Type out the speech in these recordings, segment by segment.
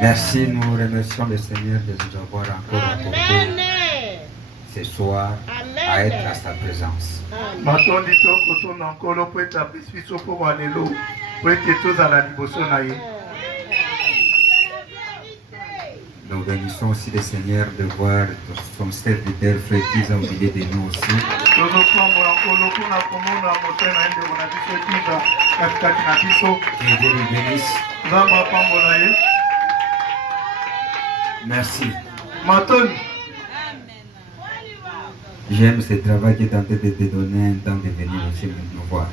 Merci, nous remercions le Seigneur de nous avoir encore apporté ce soir à être à sa présence. Nous bénissons aussi le Seigneur de voir son serviteur frère qui a oublié de nous aussi. Que Dieu le bénisse. Merci. J'aime ce travail qui est en train de te donner un temps de venir aussi nous voir.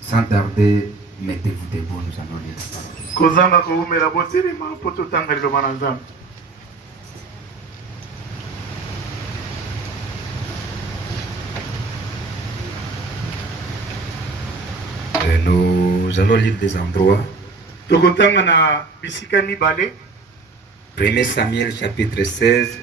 Sans tarder, mettez-vous debout, nous allons lire. Nous allons lire des endroits. 1 Samuel chapitre 16.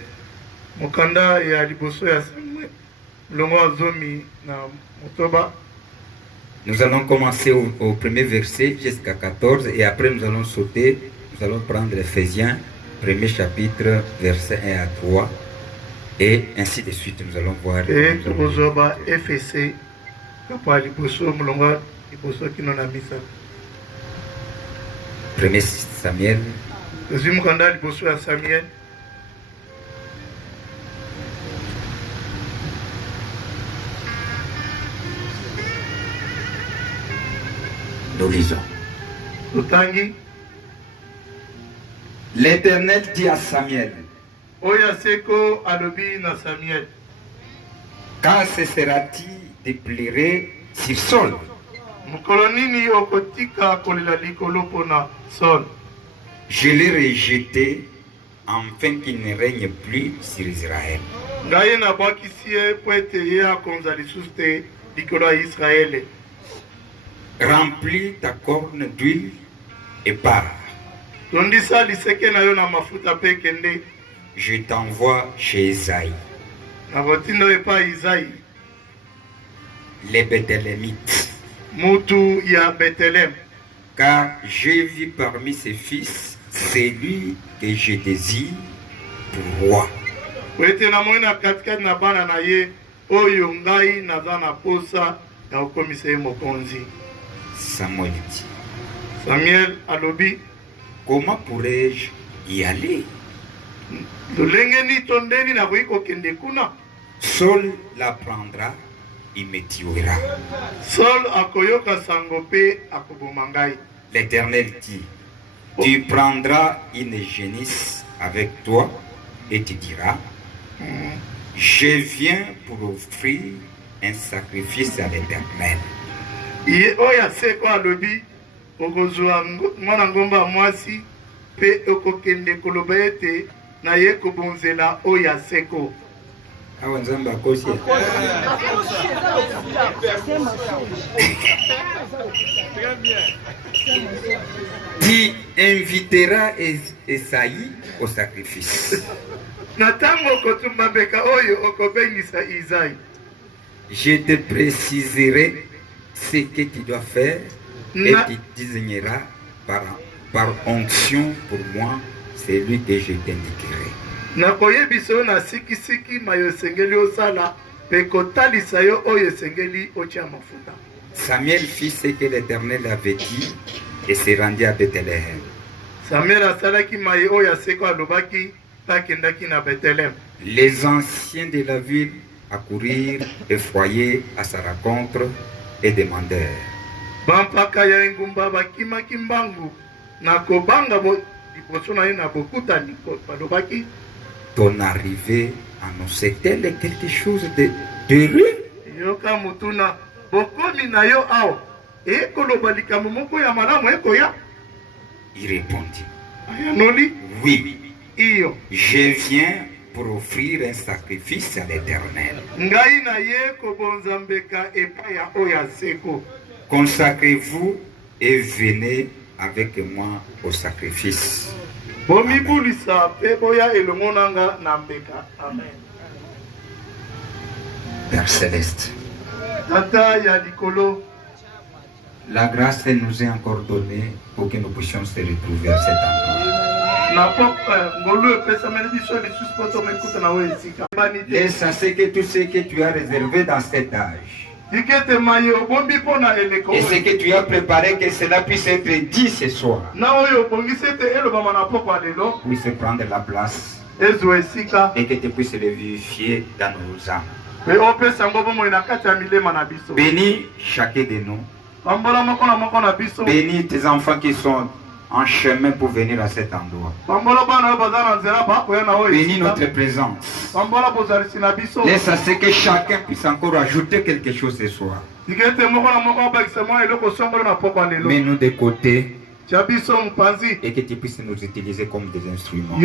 Nous allons commencer au premier verset jusqu'à 14 et après nous allons sauter, nous allons prendre Ephésiens, premier chapitre, verset 1 à 3 et ainsi de suite. Nous allons voir. Premier Samuel. Nous lisons. L'Éternel dit à Samuel: quand cessera-t-il de pleurer sur Saul? Je l'ai rejeté afin qu'il ne règne plus sur Israël. Remplis ta corne d'huile et pars. Je t'envoie chez Isaïe. Les Béthélémites. Car j'ai vu parmi ses fils celui que je désire pour roi. Samuel dit: Samuel alobi, comment pourrais-je y aller? Saul l'apprendra, il me tuera. L'Éternel dit: tu prendras une génisse avec toi et tu diras: je viens pour offrir un sacrifice à l'Éternel. Tu inviteras Esaïe au sacrifice. Je te préciserai ce que tu dois faire et tu désigneras par onction pour moi celui que je t'indiquerai. Samuel fit ce que l'Éternel avait dit et se rendit à Bethléem. Les anciens de la ville accoururent effroyés à sa rencontre et demandèrent: ton arrivée annonçait-elle quelque chose de heureux? Il répondit: oui, je viens pour offrir un sacrifice à l'Éternel. Consacrez-vous et venez avec moi au sacrifice. Père céleste, Tata ya likolo. La grâce nous est encore donnée pour que nous puissions se retrouver à cet endroit. Laisse sachez que tout ce que tu as réservé dans cet âge et ce que tu as préparé, que cela puisse être dit ce soir, puisse prendre la place et que tu puisses le vivifier dans nos âmes. Bénis chacun de nous. Bénis tes enfants qui sont en chemin pour venir à cet endroit. Bénis notre présence. Laisse à ce que chacun puisse encore ajouter quelque chose ce soir. Mets-nous de côté et que tu puisses nous utiliser comme des instruments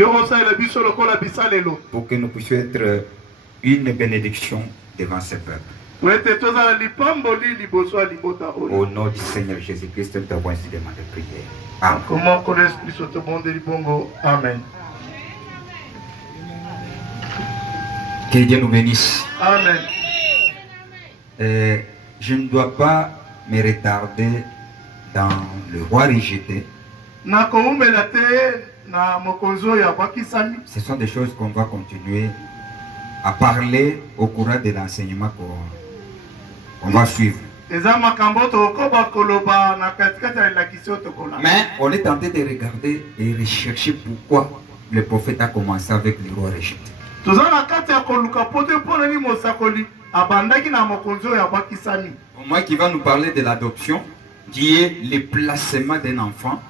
pour que nous puissions être une bénédiction devant ce peuple. Au nom du Seigneur Jésus-Christ, nous t'avons ainsi demandé de prier. Amen. Que Dieu nous bénisse. Amen. Je ne dois pas me retarder dans le roi rejeté. Ce sont des choses qu'on va continuer à parler au cours de l'enseignement qu'on va suivre. Mais on est tenté de regarder et rechercher pourquoi le prophète a commencé avec le roi rejeté. Moi qui va nous parler de l'adoption, qui est le placement d'un enfant.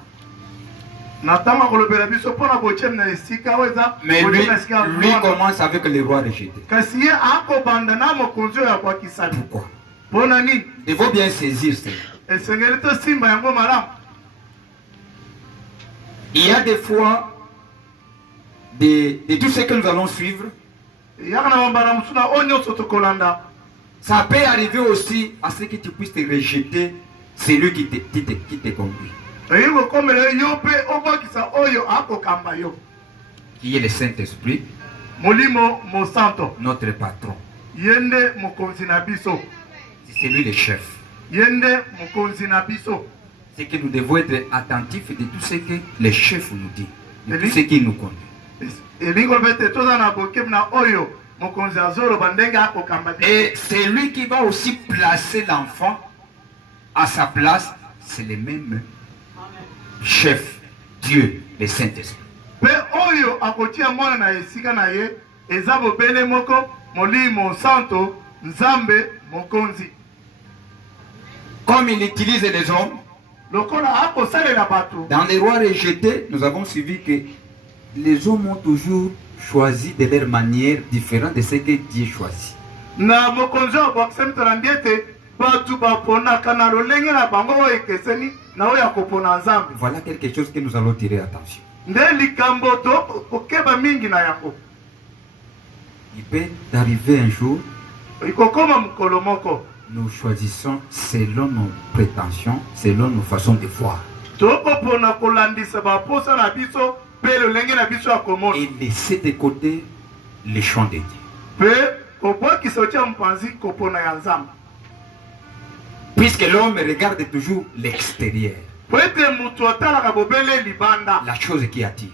Mais lui commence avec le roi rejeté. Pourquoi? Il faut bien saisir cela. Il y a des fois de tout ce que nous allons suivre. Ça peut arriver aussi à ce que tu puisses te rejeter celui qui te conduit. Qui est le Saint-Esprit, notre patron. C'est lui le chef. C'est que nous devons être attentifs de tout ce que le chef nous dit, de tout ce qu'il nous conduit. Et c'est lui qui va aussi placer l'enfant à sa place. C'est le même chef, Dieu, le Saint-Esprit. Comme il utilise les hommes, dans les rois rejetés, nous avons suivi que les hommes ont toujours choisi de leur manière différente de ce que Dieu choisit. Voilà quelque chose que nous allons tirer attention. Il peut arriver un jour, nous choisissons selon nos prétentions, selon nos façons de voir. Et laisser de côté les champs de Dieu. Puisque l'homme regarde toujours l'extérieur, la chose qui attire.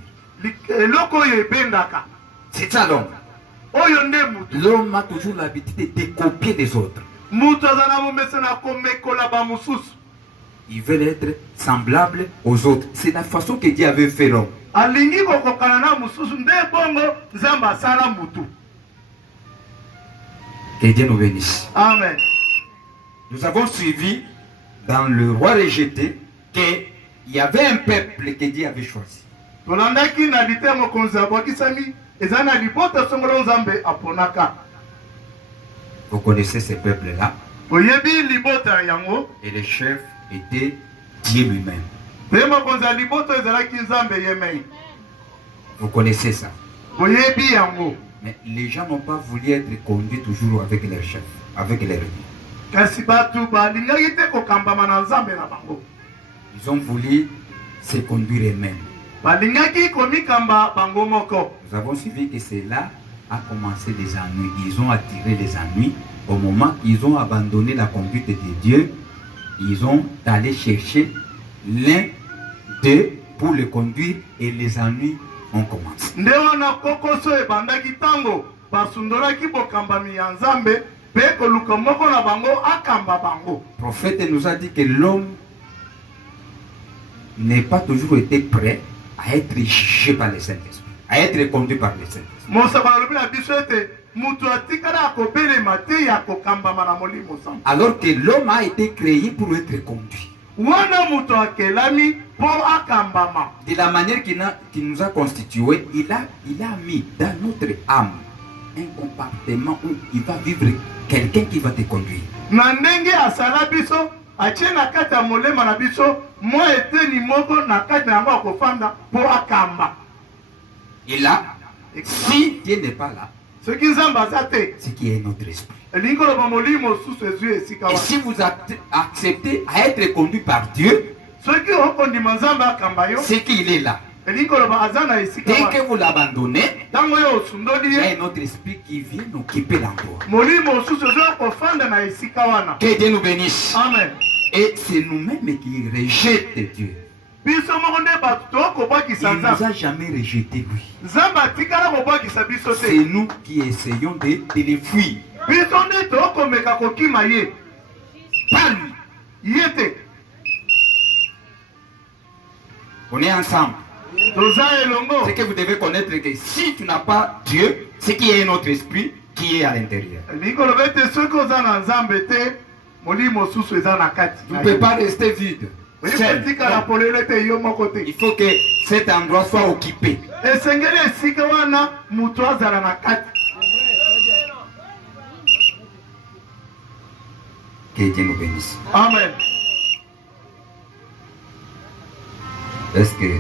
C'est ça l'homme. L'homme a toujours l'habitude de copier les autres. Il veut être semblable aux autres. C'est la façon que Dieu avait fait l'homme. Que Dieu nous bénisse. Amen. Nous avons suivi dans le roi rejeté qu'il y avait un peuple que Dieu avait choisi. Vous connaissez ce peuple-là. Et le chef était Dieu lui-même. Vous connaissez ça. Mais les gens n'ont pas voulu être conduits toujours avec leur chef, avec leur vie. Ils ont voulu se conduire eux-mêmes. Nous avons suivi que cela a commencé des ennuis. Ils ont attiré les ennuis au moment ils ont abandonné la conduite de Dieu, ils ont allé chercher l'un d'eux pour le conduire et les ennuis ont commencé. Ndewana kokoso ebandaki tango basundolaki bokambami ya Nzambe pe koluka moko na bango akamba bango. Le prophète nous a dit que l'homme n'est pas toujours été prêt à être jugé par le Saint-Esprit, à être conduit par le Saint-Esprit. Mosaba lobi na biso ete mutu atikala akobelema te ya kokambama na molimo Nzambe. Alors que l'homme a été créé pour être conduit. Wana mutu akelami po akambama. De la manière qu'il nous a constitué, il a mis dans notre âme un compartiment où il va vivre quelqu'un qui va te conduire. Na ndenge asala biso atie na kati ya molema na biso mwa eteni moko na kati na yango akofanda po akamba. Et là, si Dieu n'est pas là, soki Nzambe aza te, c'est qui est notre esprit. elingi koloba molimo mosusu ezwi esika Et wana. si vous acceptez à être conduit par Dieu, Soki okondima Nzambe akamba yo, c'est qu'il est là. elingi koloba aza na esika Dès wana. que vous l'abandonnez, Ntango yo osundoli il y a ye, un autre esprit qui vient occuper l'endroit. molimo mosusu ezwi kofanda na esika wana. Que Dieu nous bénisse. Amen. Et c'est nous-mêmes qui rejettent Dieu. Biso moko nde bato Il tokobwakisa ne nous Nzambe. a jamais rejeté lui. Nzambe atikala kobwakisa biso C'est te. nous qui essayons de les fuir. Biso nde tokomeka kokima ye. Pas lui. Ye te. On est ensemble. Toza elongo. C'est que vous devez connaître que si tu n'as pas Dieu, c'est qu'il y a un autre esprit qui est à l'intérieur. Elingi koloba ete soki oza na Nzambe te, molimo mosusu eza na kati. Tu ne peux pas rester vide. Seul. Otikala polele te yo moko te. Il faut que cet endroit soit occupé. Esengeli esika wana mutu azala na kati. Que Dieu nous bénisse. Amen. Est-ce que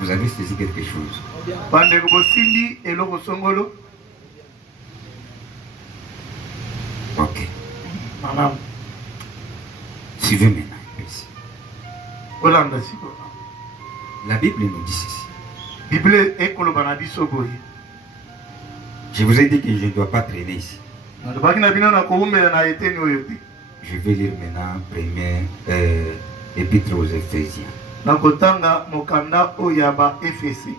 vous avez saisi quelque chose? Bandeko bosimbi eloko songolo. Ok. Malamu. Suivez maintenant. Ici. Olanda siko. La Bible nous dit ceci. Bible ekoloba na biso boye. Je vous ai dit que je ne dois pas traîner ici. Nalobaki na bino na koumbela na eteni oyo te. Je vais lire maintenant premier épître aux Éphésiens. Nakotanga mokanda oyo ya ba Efesi.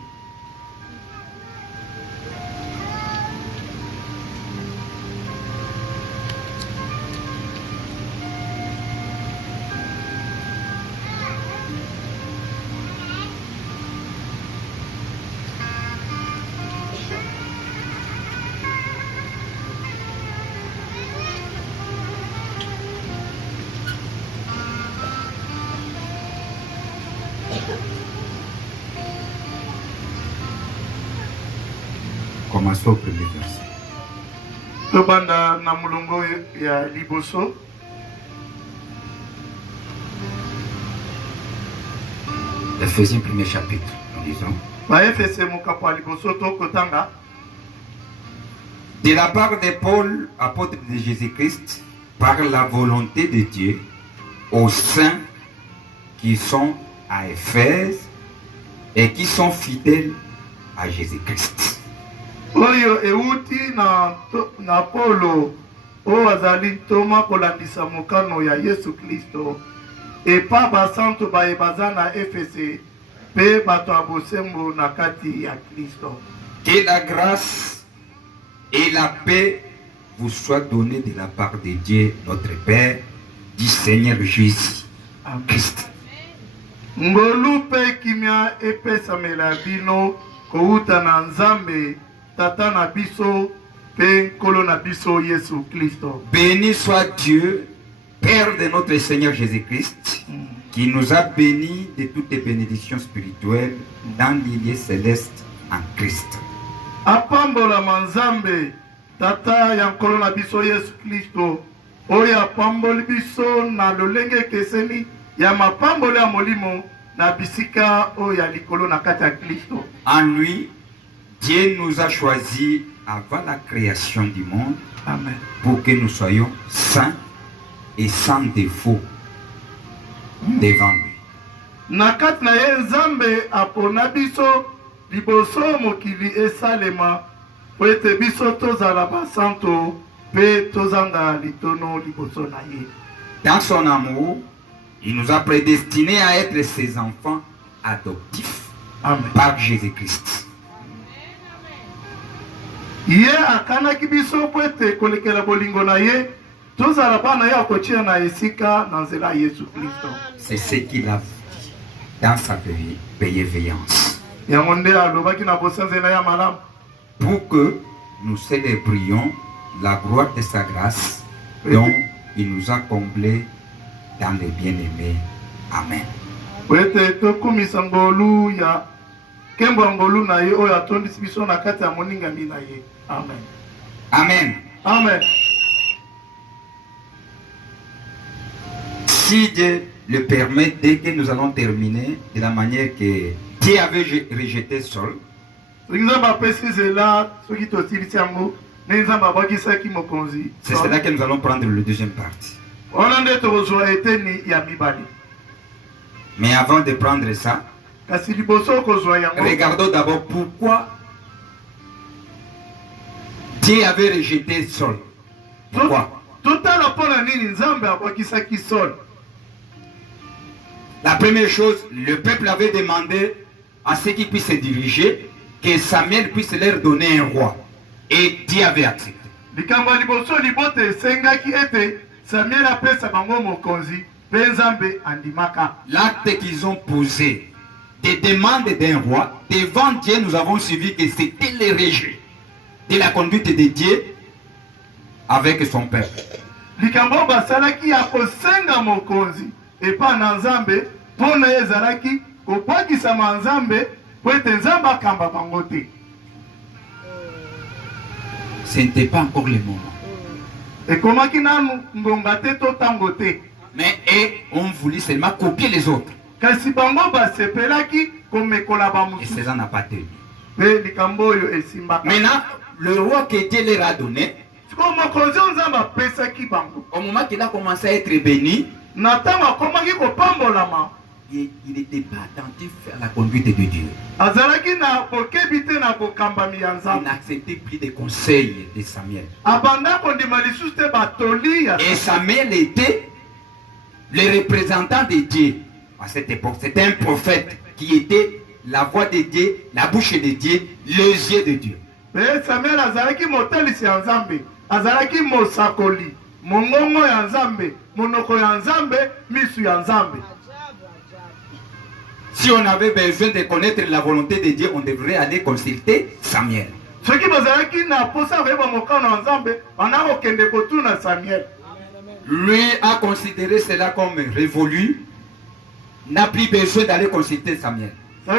Commençons au premier verset. Tobanda na mulongo ya liboso. Éphésiens premier chapitre, nous lisons. Ba Efesi mokapo ya liboso tokotanga. De la part de Paul, apôtre de Jésus-Christ, par la volonté de Dieu, aux saints qui sont à Éphèse et qui sont fidèles à Jésus-Christ. Oyo euti na Paulo oyo azali toma kolandisa mokano ya Yesu Kristo epa basantu baye baza na Efese pe bato ya bosembo na kati ya Kristo. Que la grâce et la paix vous soient données de la part de Dieu, notre Père, du Seigneur Jésus Christ. Ngolu pe kimia epesamela bino kouta na Nzambe tata na biso pe nkolo na biso Yesu Kristo. Béni soit Dieu, Père de notre Seigneur Jésus-Christ, qui nous a bénis de toutes les bénédictions spirituelles dans les lieux célestes en Christ. Apambola Nzambe tata ya nkolo na biso Yesu Kristo oyo apamboli biso na lolenge keseni ya mapambolo ya molimo na bisika oyo ya likolo na kati ya Kristo. En lui, Dieu nous a choisis avant la création du monde. Amen. Pour que nous soyons saints et sans défaut devant lui. Na kati na ye Nzambe apona biso liboso mokili esalema po ete biso tozala basanto pe tozanga litono liboso na ye. Dans son amour, il nous a prédestinés à être ses enfants adoptifs. Amen. Par Jésus-Christ. Ye akanaki biso po ete kolekela bolingo na ye tozala bana ya kotia na esika na nzela Yesu Kristo. C'est ce qu'il a dit dans sa bienveillance. Yango nde alobaki na bosanze na ya malamu. Pour que nous célébrions la gloire de sa grâce dont il nous a comblés dans les bien-aimés. Amen. Po ete tokumisa ngolu ya kembo ngolu na ye oyo atondisi biso na kati ya moningami na ye. Amen. Amen. Amen. Si Dieu le permet, dès que nous allons terminer, de la manière que Dieu avait rejeté Saul, c'est cela que nous allons prendre le deuxième partie. Mais avant de prendre ça, regardons d'abord pourquoi Dieu avait rejeté Saul. Pourquoi? La première chose, le peuple avait demandé à ceux qui puissent se diriger que Samuel puisse leur donner un roi. Et Dieu avait accepté. L'acte qu'ils ont posé des demandes d'un roi, devant Dieu, nous avons suivi que c'était le rejet de la conduite de Dieu avec son peuple. Ce n'était pas encore le moment. Mais on voulait seulement copier les autres. Et cela n'a pas tenu. Maintenant, le roi que Dieu leur a donné, au moment qu'il a commencé à être béni, il n'était pas attentif à la conduite de Dieu. Il n'acceptait plus les conseils de Samuel. Et Samuel était le représentant de Dieu à cette époque. C'était un prophète qui était la voix de Dieu, la bouche de Dieu, les yeux de Dieu. Samuel azalaki motelisi ya Nzambe, azalaki mosakoli, mongongo ya Nzambe, monoko ya Nzambe, misu ya Nzambe. Si on avait besoin de connaître la volonté de Dieu, on devrait aller consulter Samuel. Lui a considéré cela comme révolu, n'a plus besoin d'aller consulter Samuel. À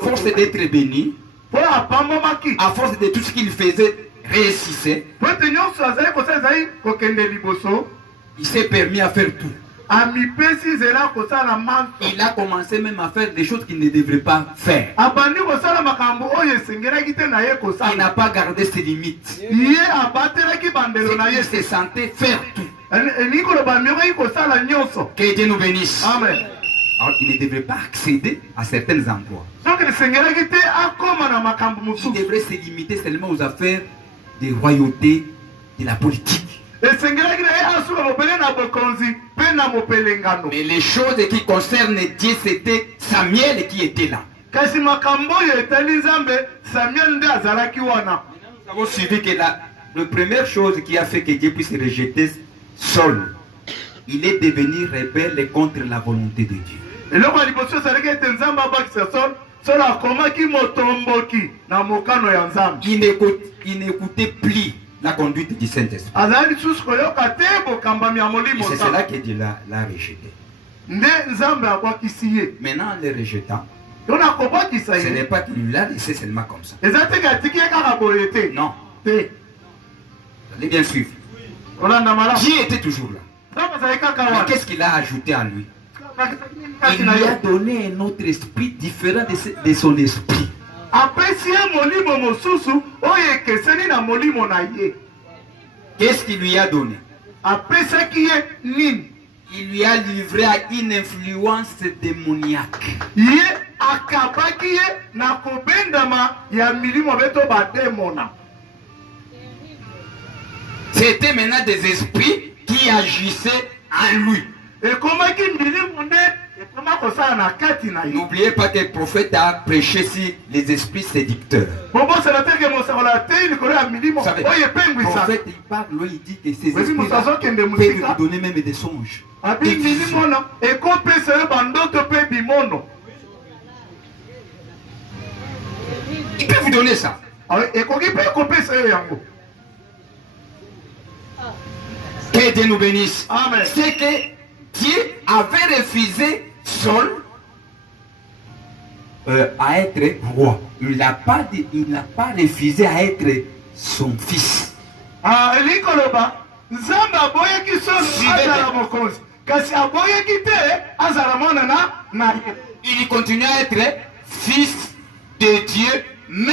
force d'être béni, à force de tout ce qu'il faisait, réussissait, il s'est permis à faire tout. Il a commencé même à faire des choses qu'il ne devrait pas faire. Il n'a pas gardé ses limites. Il se sentait faire tout. Que Dieu nous bénisse. Amen. Alors, il ne devrait pas accéder à certains endroits. Il devrait se limiter seulement aux affaires des royautés, de la politique. Mais les choses qui concernent Dieu, c'était Samuel qui était là. Nous avons suivi que la première chose qui a fait que Dieu puisse rejeter Saul, il est devenu rebelle contre la volonté de Dieu. Il n'écoutait plus la conduite du Saint-Esprit. Et c'est cela que Dieu l'a rejeté. Maintenant, en le rejetant, ce n'est pas qu'il l'a laissé seulement comme ça. Non. Vous allez bien suivre. Dieu était toujours là. Mais qu'est-ce qu'il a ajouté à lui? Il lui a donné un autre esprit différent de son esprit. Qu'est-ce qu'il lui a donné? Il lui a livré à une influence démoniaque. akabaki ye na kobendama ya milimo beto bademona. C'était maintenant des esprits qui agissaient en lui. Et comment qui milimo nde et comment kosala na kati na ye. N'oubliez pas que le prophète a prêché sur les esprits séducteurs. Bobo sala teke mosakola te likolo ya milimo oyo Le epengwisa. prophète il parle, il dit que ces Vas-y, esprits Moussa, kende peuvent musika. vous donner même des songes. Abi des visions. milimo na ekopesa yo bandoto pe bimono. Il peut vous donner ça. Ekoki pe ekopesa yo yango. Que Dieu nous bénisse. Amen. C'est que Dieu avait refusé Saul à être roi. Il n'a pas refusé à être son fils. Elikoloba Nzambe aboyeki Saul azala mokonzi. Kasi aboyeki te azala mwana na ye. Il continue à être fils de Dieu, mais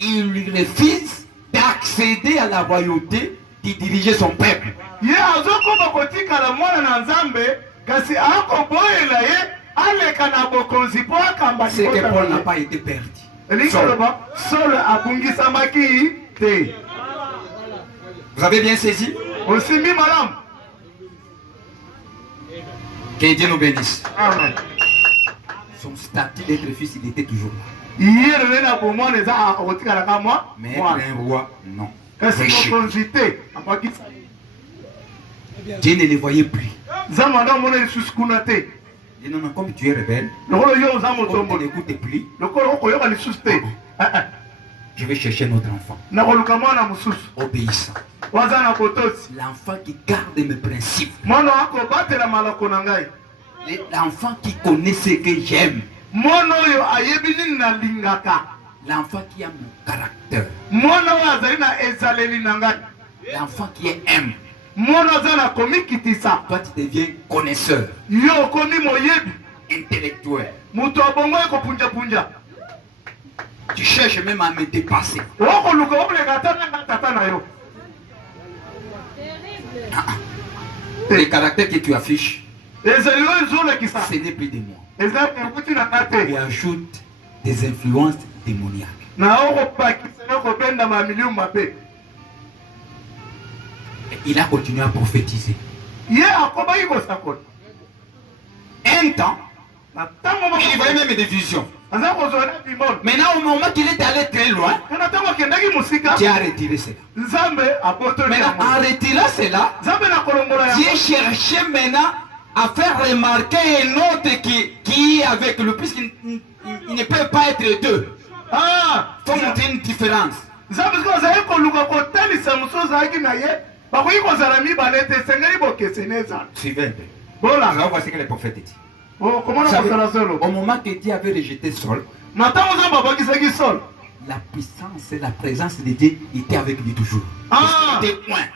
il refuse d'accéder à la royauté, de diriger son peuple. Ye azokoma kotikala mwana na Nzambe kasi akoboyela ye aleka na bokonzi po akamba. C'est que Paul n'a pas été perdu. Elikoloba Saul abungisamaki te. Vous avez bien saisi? Osimi malamu. Que Dieu nous bénisse. Amen. Son statut d'être fils, il était toujours là. Yere na bomwana eza akotikala ka mwa. Mais être un roi, non. Kasi Péché. mokonzi te apakisa. Dieu ne les voyait plus. Nzambe anamona lisusu kuna te. Il dit non, non, comme tu es rebelle, Lokolo yo oza comme tu motombo. n'écoutes plus, Lokolo okoyoka lisusu te. je vais chercher notre enfant. Nakoluka mwana mosusu. Obéissant. Waza na kotosi. L'enfant qui garde mes principes. Mwana akobatela malako na ngai. L'enfant qui connaît ce que j'aime. Mwana oyo ayebi nini nalingaka. L'enfant qui a mon caractère. Mwana oyo azali na ezaleli na ngai. L'enfant qui aime. Mwana aza na komikitisa. Toi, tu deviens connaisseur, Yo okomi moyebi. intellectuel. Moto abongo ekopunjapunja. Tu cherches même à me dépasser. Okoluka okoleka ata na tata na yo. Le caractère que tu affiches, Ezali oyo ezolekisa. ce n'est plus de moi. Eza ekuti na nga Tu te. ajoutes des influences démoniaques. Na okopakisa yo kobendama milieu mabe. Il a continué à prophétiser. Ye akobaki kosakola. Un temps, Na ntango il voyait même des visions. aza kozwa na bimono. Maintenant, au moment qu'il est allé très loin, Kana ntango akendaki mosika. Dieu a retiré cela. Nzambe abotoli Maintenant, yango. en retirant cela, Nzambe na kolongola yango. Dieu cherchait maintenant à faire remarquer un autre qui est avec lui, puisqu'il il ne peut pas être deux. Ah, Il faut montrer une différence. Nzambe siko azali koluka kotalisa mosusu azalaki na ye. Bakoki kozala mibale te esengeli bokeseni ezala. Suivez un peu. Bola. Alors, voici ce que le prophète dit. Komona Vous savez, kosala solo. au moment que Dieu avait rejeté Saul, Na ntango Nzambe abakisaki Saul. la puissance et la présence de Dieu étaient avec lui toujours. Ah. Des points.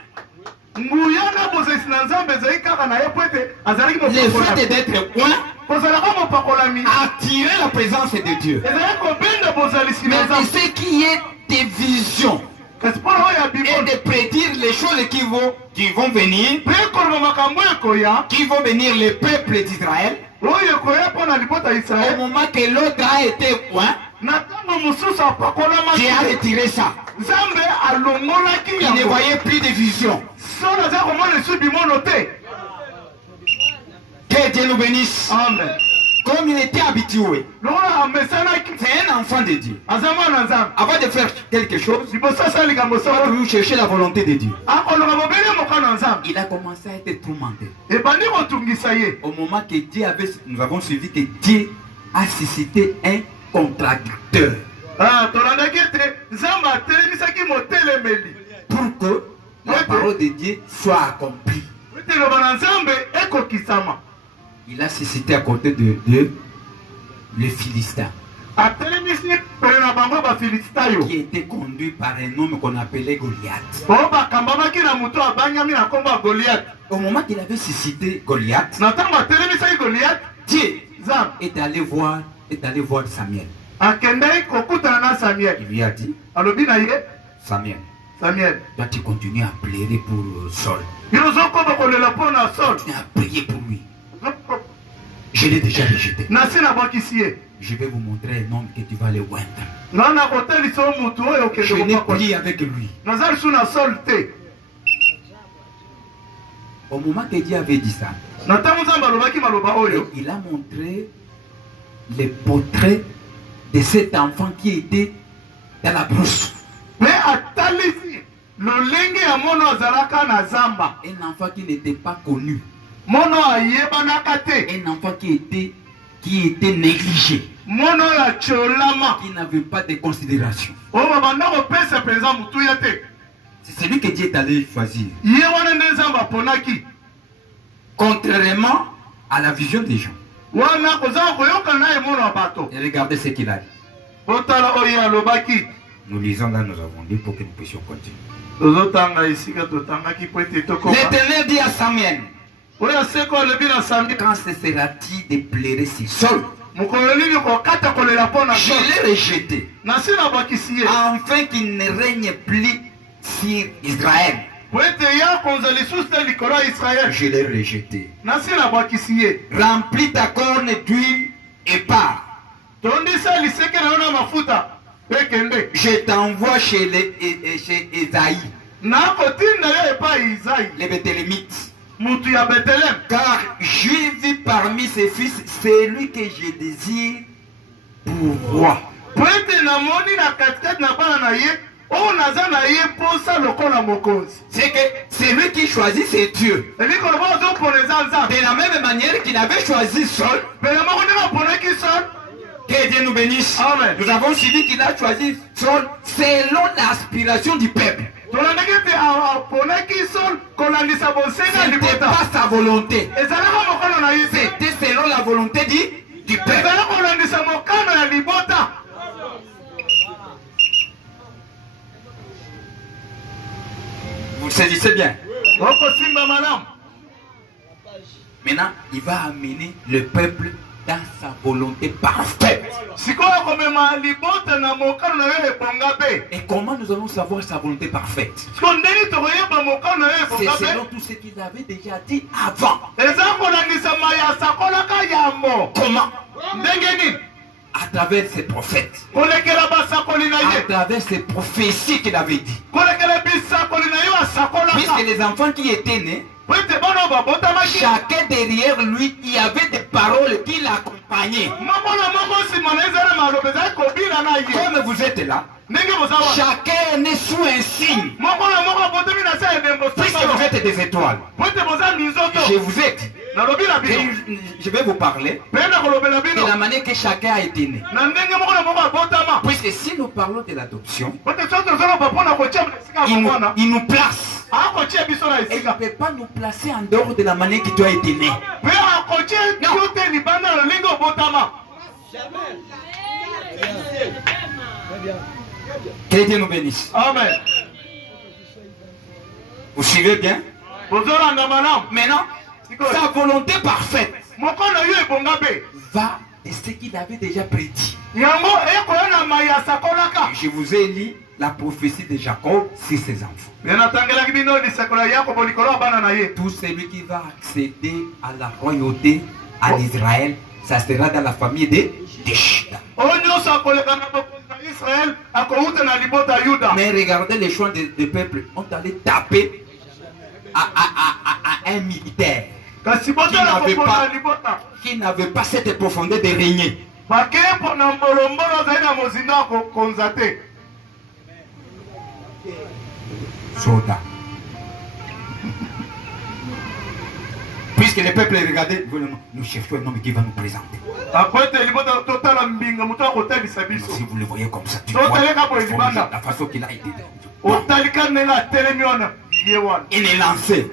Nguya na bozesi na Nzambe ezali kaka na ye po ete azalaki Le fait mopakolami. d'être point Kozalaka mopakolami. attirait la présence de Dieu. Ezali kobenda bozalisi na Mais Nzambe. ce qui est des visions Kasi mpona oyo ya et bimono. de prédire les choses qui vont venir, Mpe ekoloba makambo ekoya. qui vont venir le peuple d'Israël, Oyo ekoya mpona libota ya au Israele. moment que l'autre a été point, Na ntango mosusu apakolamaki. Dieu a retiré ça. Nzambe alongolaki Il ne yango. voyait plus de visions. Saul aza komona esu bimono te. Que Dieu nous bénisse. Amen. Comme il était habitué, Lokola amesanaki. c'est un enfant de Dieu. Aza mwana Nzambe. Avant de faire quelque chose, Liboso asala likambo il solo. faut chercher la volonté de Dieu. Akoloka mobele moka na Nzambe. Il a commencé à être tourmenté. Ebandi kotungisa ye. Au moment que Dieu avait, nous avons suivi que Dieu a suscité un contradicteur Tolandaki ete Nzambe atelemisaki motelemeli. pour que la parole de Dieu soit accomplie. Ete loba na Nzambe ekokisama. Il a suscité à côté de le Philistin, Atelemisi pene na bango bafilisita yo. qui était conduit par un homme qu'on appelait Goliath. Oyo bakambamaki na moto abanyami na nkombo ya Goliath. Au moment qu'il avait suscité Goliath, Na ntango atelemisaki Goliath, Dieu Nzambe est allé voir Samuel. akendeki kokutana na Samuel. Il lui a dit, Alobi na ye, Samuel, Samuel, toi tu continues à pleurer pour Saul. yo ozokoma kolela mpo na Saul. Tu as prié pour lui. Je l'ai déjà rejeté. Na se nabwakisi ye. je vais vous montrer un homme que tu vas le oindre. Je Je n'ai pris avec lui. Au moment que Dieu avait dit ça, il a montré les portraits de cet enfant qui était dans la brousse. Un enfant qui n'était pas connu. Un enfant qui était négligé. Qui n'avait pas de considération. C'est celui que Dieu est allé choisir. Contrairement à la vision des gens. Et regardez ce qu'il a dit. Nous lisons là, nous avons lu pour que nous puissions continuer. L'Éternel dit à Samuel, quand ce sera-t-il de pleurer si seul? Je l'ai rejeté afin qu'il ne règne plus sur Israël. Je l'ai rejeté. Remplis ta corne d'huile et pars. Je t'envoie chez Esaïe, les Béthélémites. Car j'ai vu parmi ses fils celui que je désire pour roi. C'est que celui qui choisit, c'est Dieu. De la même manière qu'il avait choisi Saul, que Dieu nous bénisse. Amen. Nous avons suivi qu'il a choisi Saul selon l'aspiration du peuple. Ce n'était pas sa volonté. C'était selon la volonté du peuple. Vous le saisissez bien. Maintenant, il va amener le peuple dans sa volonté parfaite. Et comment nous allons savoir sa volonté parfaite? C'est selon tout ce qu'il avait déjà dit avant. Comment? À travers ses prophètes. À travers ses prophéties qu'il avait dit. Puisque les enfants qui étaient nés, chacun derrière lui, il y avait des paroles qui l'accompagnaient. Comme vous êtes là, chacun est né sous un signe. Puisque vous êtes des étoiles, je vous ai dit, je vais vous parler de la manière que chacun a été né. Puisque si nous parlons de l'adoption, il nous place. Et il ne peut pas nous placer en dehors de la manière que tu as été né. Que Dieu nous bénisse. Amen. Vous suivez bien? Maintenant, sa volonté parfaite va de ce qu'il avait déjà prédit. Je vous ai lu la prophétie de Jacob sur ses enfants. Tout celui qui va accéder à la royauté en Israël, ça sera dans la famille de Juda. Mais regardez les choix des peuples. On allait taper à un militaire qui n'avait pas cette profondeur de régner. Soldat. Puisque les peuples regardaient, nous cherchons un homme qui va nous présenter. Si vous le voyez comme ça, tu vois la façon qu'il a été. Il est lancé.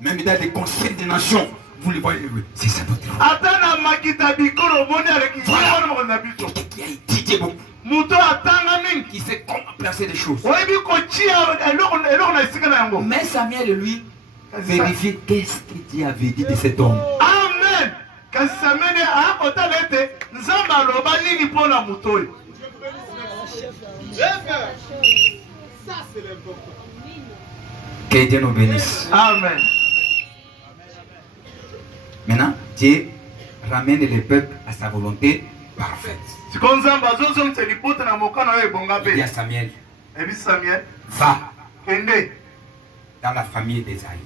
Même dans les conseils des nations, vous le voyez, c'est ça notre rôle. Qui a étudié beaucoup. Qui sait comment placer les choses. Mais Samuel, lui, vérifier qu'est-ce que Dieu avait dit de cet homme. Amen. Que Dieu nous bénisse. Amen. Maintenant, Dieu ramène le peuple à sa volonté parfaite. Il dit à Samuel, va dans la famille d'Ésaïe,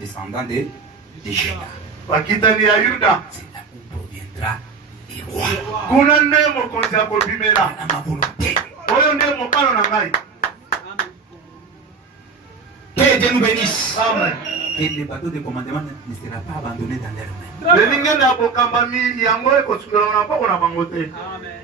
descendant de Juda. C'est là où proviendra les rois. Voilà ma volonté. Que Dieu nous bénisse. Amen. Et le bateau de commandement ne sera pas abandonné dans leurs mains. Amen.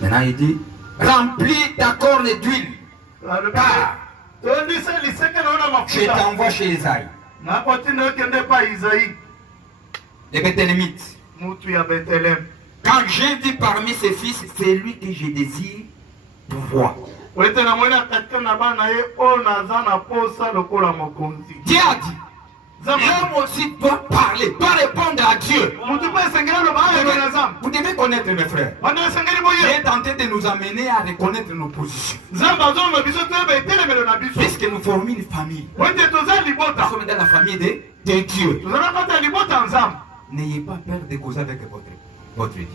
Maintenant il dit, remplis ta corne d'huile. Je t'envoie chez Isaïe. Les Béthélémites. Quand j'ai vu parmi ses fils, c'est lui que je désire pour roi. Dieu a dit, l'homme aussi doit parler, doit répondre à Dieu. Vous devez connaître mes frères. Dieu est tenté de nous amener à reconnaître nos positions. Puisque nous formons une famille. Nous sommes dans la famille de Dieu. N'ayez pas peur de causer avec votre Dieu.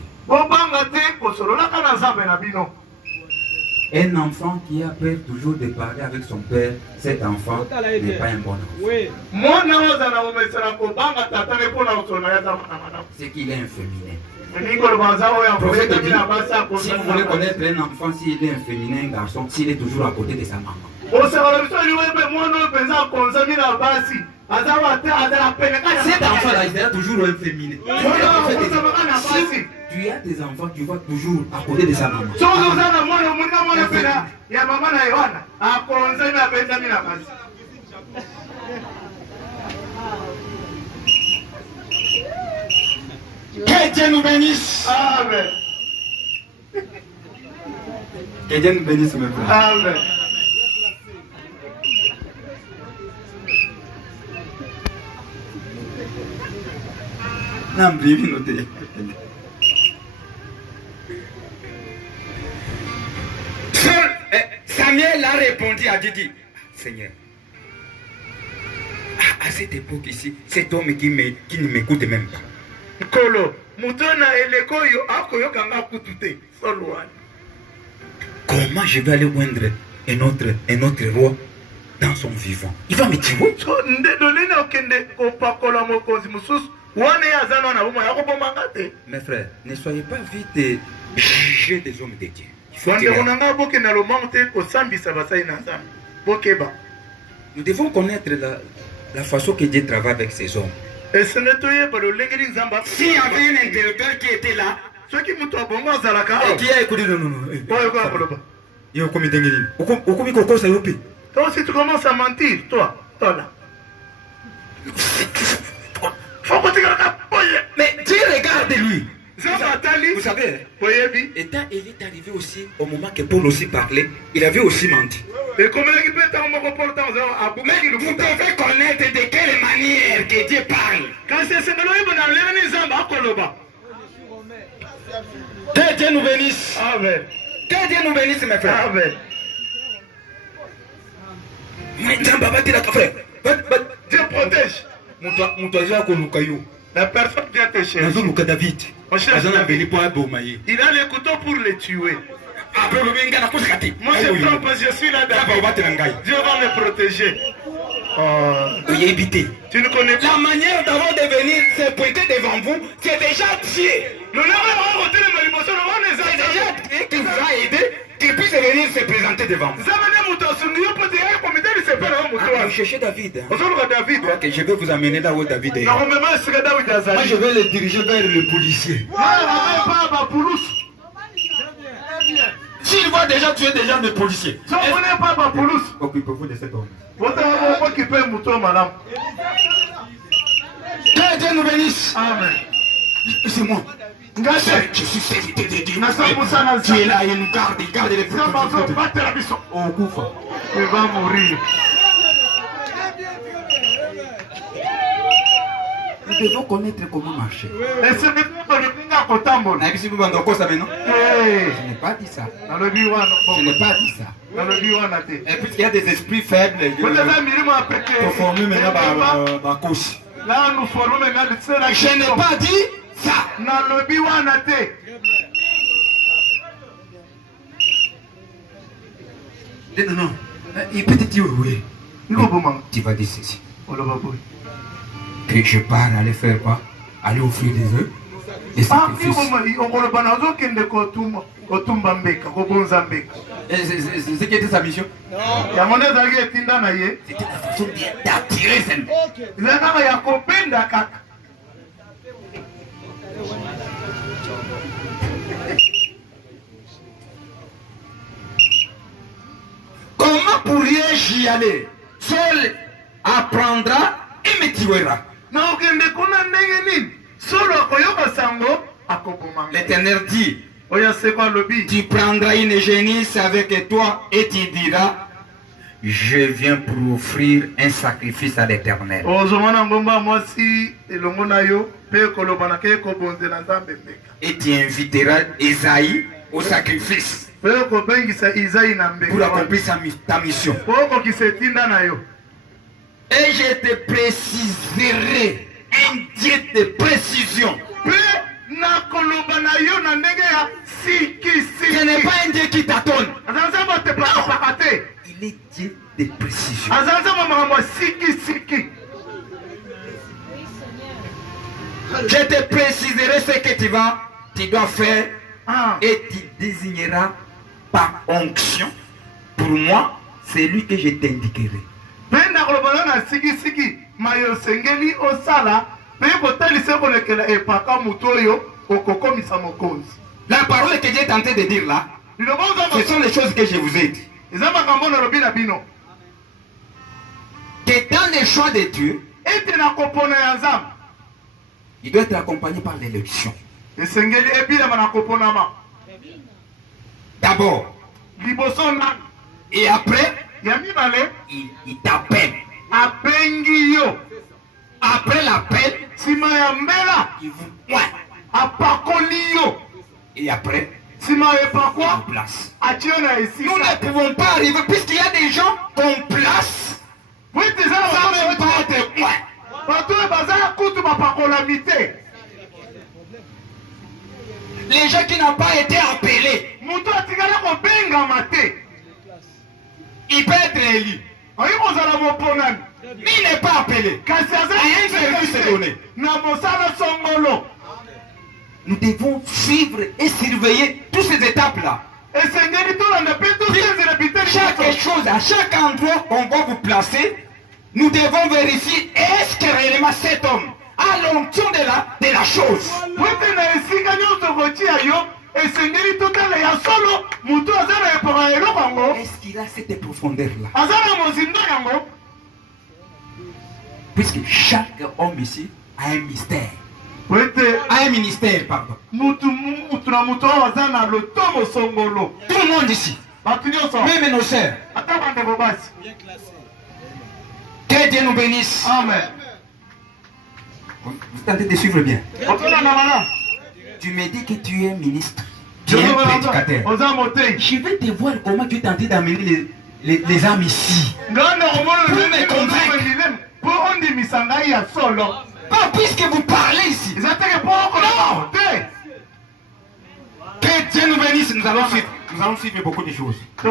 Un enfant qui a peur toujours de parler avec son père, cet enfant n'est pas un bon enfant. C'est qu'il est inféminé. Si vous voulez connaître un enfant, s'il est inféminé, un garçon, s'il est toujours à côté de sa maman. Cet enfant-là, il sera toujours inféminé. Si tu as des enfants, tu vas toujours à côté de sa maman. Que Dieu nous bénisse. Amen. Que Dieu nous bénisse, mes frères. Amen. Samuel a répondu à Didi, Seigneur, à cette époque ici, cet homme qui ne m'écoute même pas. Comment je vais aller joindre un autre roi dans son vivant? Il va me tuer. Mes frères, ne soyez pas vite jugés des hommes de Dieu. Nous devons connaître la façon que Dieu travaille avec ces hommes. S'il y avait un intellectuel qui était là, et qui a écouté, non. Toi aussi tu commences à mentir, toi là. Mais Dieu regarde lui. Vous savez, étant il est arrivé aussi au moment que Paul aussi parlait, il avait aussi menti. Mais vous devez connaître de quelle manière que Dieu parle. Que Dieu nous bénisse. Amen. Que Dieu nous bénisse, mes frères. Amen. Dieu protège. La personne vient te chercher. Il a les couteaux pour les tuer. Moi je prends parce que je suis là d'abord. Dieu va me protéger. Tu ne connais pas. La manière d'abord de venir se pointer devant vous, c'est déjà Dieu. C'est déjà Dieu qui vous a aidé, qu'il puisse venir se présenter devant vous. Cherchez David. Okay, je vais vous amener là où David est. Moi je vais le diriger vers le policier. S'il voit déjà tuer des gens de policiers. Occupez-vous de cet homme. Que Dieu nous bénisse. Amen. C'est moi. Je suis serviteur de Dieu. Tu es là, il nous garde, il garde les protections. Oh, Koufa. Il va mourir. Nous devons connaître comment marcher. Et c'est maintenant que le pinga kotambola. Je n'ai pas dit ça. Je n'ai pas dit ça. Et puisqu'il y a des esprits faibles, il faut former maintenant ma couche. Là, nous formons maintenant le seul. Je n'ai pas dit ça. Non. Il peut te dire oui. Tu vas dire ceci. Que je pars aller faire quoi? Aller offrir des œufs. Des sacrifices. C'est qui était sa mission? C'était la façon d'attirer cette. Comment pourrais-je y aller? Seul apprendra et me tuera. L'Éternel dit, tu prendras une génisse avec toi et tu diras, je viens pour offrir un sacrifice à l'Éternel. Et tu inviteras Isaïe au sacrifice pour accomplir ta mission. Et je te préciserai un Dieu de précision. Ce n'est pas un Dieu qui t'attend. Il est Dieu de précision. Je te préciserai ce que tu dois faire et tu désigneras par onction. Pour moi, c'est lui que je t'indiquerai. La parole que Dieu est en train de dire là, ce sont les choses que je vous ai dit. Que dans les choix de Dieu, il doit être accompagné par l'élection. D'abord, et après, il t'appelle. Après l'appel, il vous pointe. Et après, il vous place. Nous ne pouvons pas arriver, puisqu'il y a des gens qu'on place sans même pas être point. Les gens qui n'ont pas été appelés, il peut être élu. Mais il n'est pas appelé. Rien de service est donné. Nous devons suivre et surveiller toutes ces étapes-là. Chaque chose, à chaque endroit qu'on va vous placer, nous devons vérifier est-ce que réellement cet homme a l'onction de la chose. Est-ce qu'il a cette profondeur-là? Puisque chaque homme ici a un mystère. A un ministère, pardon. Tout le monde ici. Même nos sœurs. Que Dieu nous bénisse. Amen. Vous tentez de suivre bien. Tu me dis que tu es ministre. Tu es un prédicateur. Je vais te voir comment tu es tenté d'amener les âmes ici. Pour me convaincre. Pas puisque vous parlez ici. Non. Que Dieu nous bénisse. Nous allons suivre beaucoup de choses. Je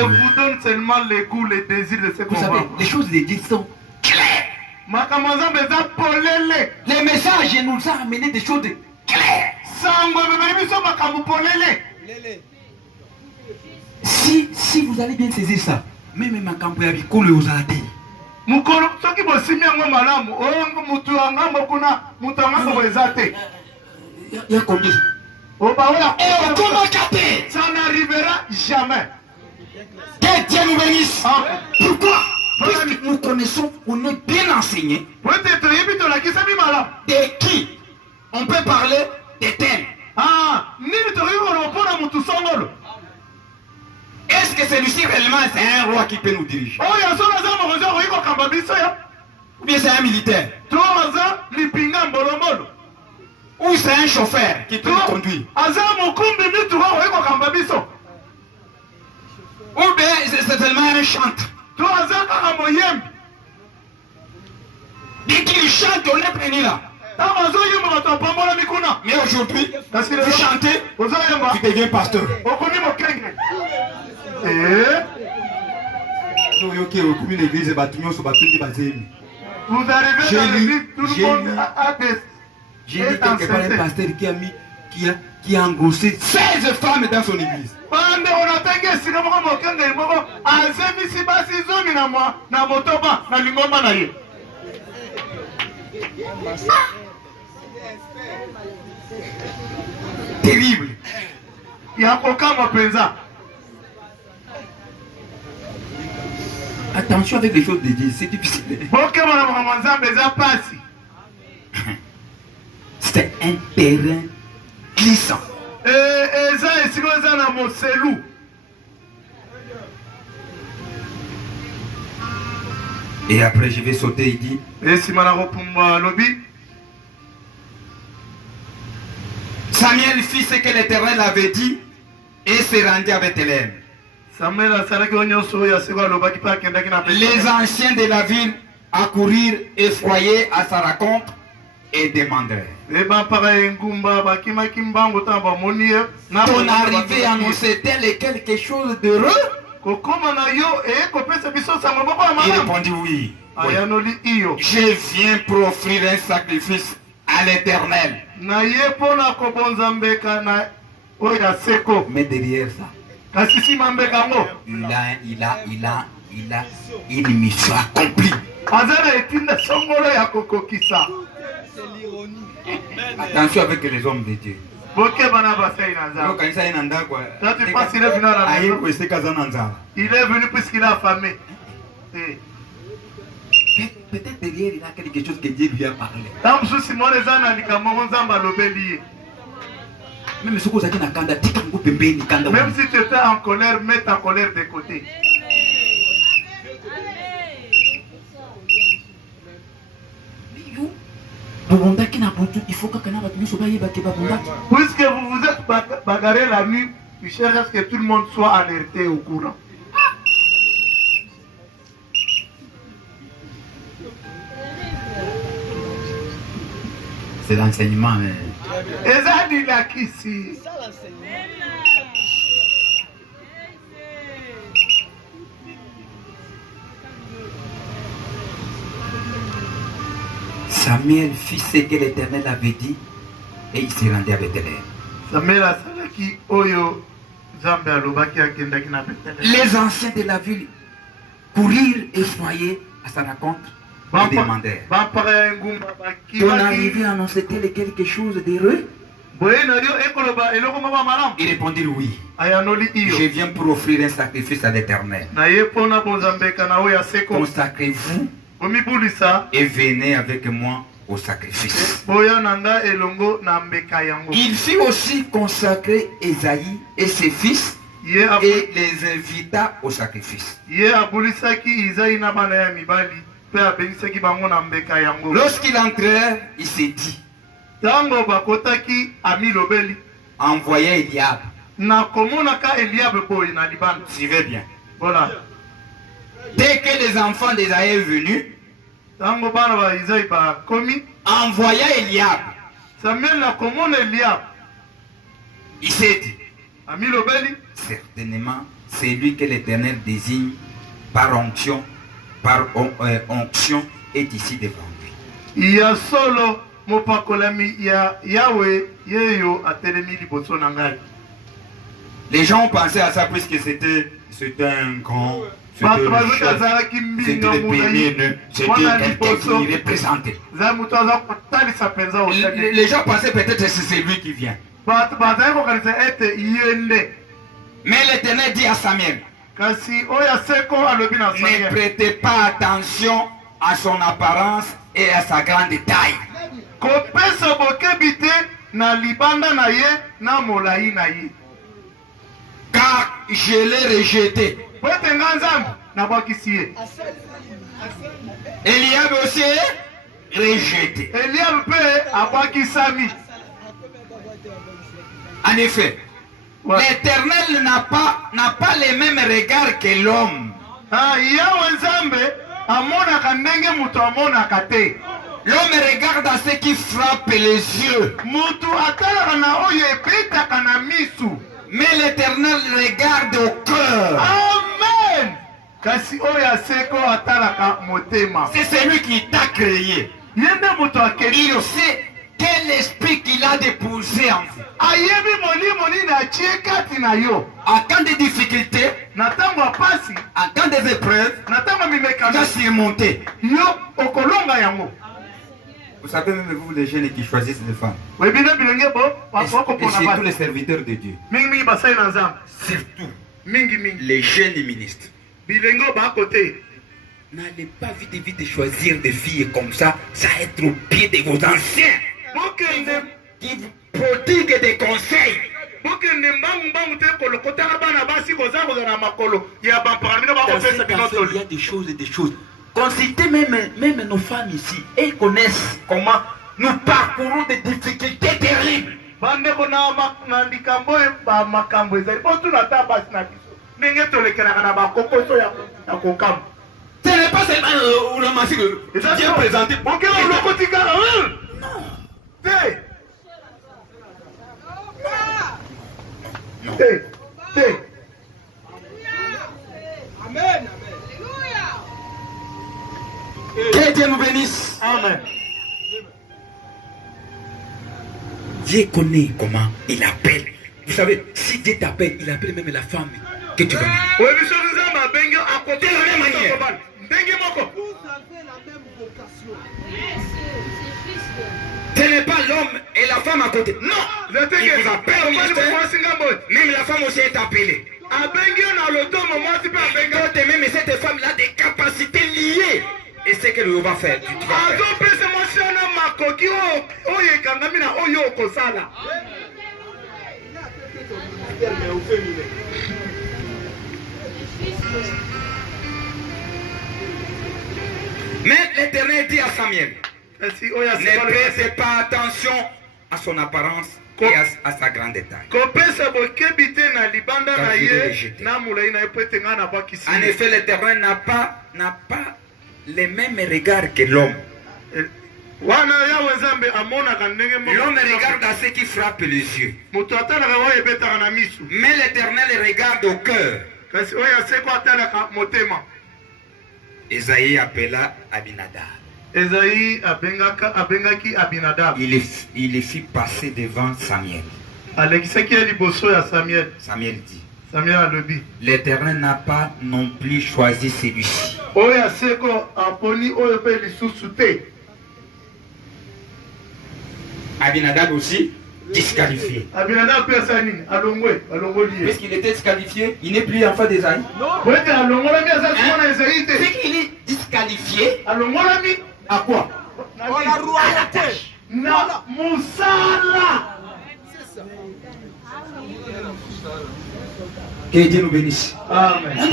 vous donne seulement les goûts, les désirs de ce qu'on vous savez, les choses de Dieu sont claires. Les messages nous ont amené des choses claires. Si vous allez bien saisir ça, même ma campagne avec coule aux adés. Il y a combien? Ça n'arrivera jamais. Que Dieu nous bénisse. Pourquoi? Parce que nous connaissons, on est bien enseigné. De qui on peut parler des thèmes. Est-ce que celui-ci réellement c'est un roi qui peut nous diriger? Ou bien c'est un militaire? Ou c'est un chauffeur qui peut nous conduire? Ou bien c'est seulement un chanteur? Dès qu'il chante, on est pris là. Mais aujourd'hui, vous chantez, tu deviens pasteur. Vous arrivez dans l'église, tout le monde a des... J'ai dit quelque part un pasteur qui a engrossé 16 femmes dans son église. Terrible. Attention avec les choses de Dieu, c'est difficile. C'était un terrain glissant. Et après je vais sauter, il dit. Samuel fit ce que l'Éternel avait dit et se rendit à Bethléem. Les anciens de la ville accoururent effroyés à sa rencontre et demandèrent. Ton arrivée annonçait-elle quelque chose d'heureux? Il répondit oui. Je viens pour offrir un sacrifice à l'Éternel. Mais derrière ça, il a une mission accomplie. Attention avec les hommes de Dieu. Il est venu puisqu'il a affamé. Peut-être derrière il a quelque chose que Dieu lui a parlé. Même si tu étais en colère, mets ta colère de côté. Puisque vous vous êtes bagarré la nuit, il cherche à ce que tout le monde soit alerté au courant. C'est l'enseignement. Samuel fit ce que l'Éternel avait dit et il s'est rendu à Bethléem. Les anciens de la ville courirent effroyés à sa rencontre et demandèrent. Ton arrivée annonçait-elle quelque chose d'heureux? Il répondit oui. Je viens pour offrir un sacrifice à l'Éternel. Consacrez-vous et venez avec moi au sacrifice. Il fit aussi consacrer Esaïe et ses fils et les invita au sacrifice. Lorsqu'il entrèrent, il s'est dit, envoyez Eliab. Suivez bien. Voilà. Dès que les enfants d'Esaïe sont venus, envoya Eliab. Il s'est dit, certainement, c'est lui que l'Éternel désigne par onction est ici devant lui. Les gens ont pensé à ça puisque c'était un grand, c'était le premier, c'était quelqu'un qui représentait. Les gens pensaient peut-être que c'est lui qui vient. Mais l'Éternel dit à Samuel, ne prêtez pas attention à son apparence et à sa grande taille. car je l'ai rejeté. Eliab aussi rejeté. En effet, l'Éternel n'a pas les mêmes regards que l'homme. L'homme regarde à ce qui frappe les yeux. Mais l'Éternel regarde au cœur. Amen. C'est celui qui t'a créé. Il sait quel esprit qu'il a déposé en vous. En temps de difficulté, en temps des épreuves, il a surmonté. Vous savez, même vous, les jeunes qui choisissent les femmes, et surtout les serviteurs de Dieu, surtout les jeunes ministres, n'allez pas vite choisir des filles comme ça être au pied de vos anciens qui vous prodiguent des conseils. Dans cette affaire, il y a des choses et des choses. Consultez même nos femmes ici. Elles connaissent comment nous parcourons des difficultés terribles. Ce n'est pas seulement le massif qui est présenté. Non. Amen. Que Dieu nous bénisse. Amen. Dieu connaît comment il appelle. Vous savez, si Dieu t'appelle, il appelle même la femme que tu vas marier. Vous avez la même vocation. Ce n'est pas l'homme et la femme à côté. Non. Il vous appelle au ministère. Même la femme aussi est appelée. Même cette femme a des capacités liées. Et c'est ce que Dieu va faire. Mais l'Éternel dit à Samuel, ne prêtez pas attention à son apparence et à sa grande taille. En effet, l'Éternel n'a pas les mêmes regards que l'homme. L'homme regarde à ce qui frappe les yeux. Mais l'Éternel regarde au cœur. Esaïe appela Abinadab. Il les fit passer devant Samuel. Samuel dit, l'Éternel n'a pas non plus choisi celui-ci. Abinadab aussi disqualifié. Puisqu'il était disqualifié, il n'est plus enfant d'Esaïe. C'est qu'il est disqualifié. À quoi? À la royauté. Que Dieu nous bénisse. Amen. Je vais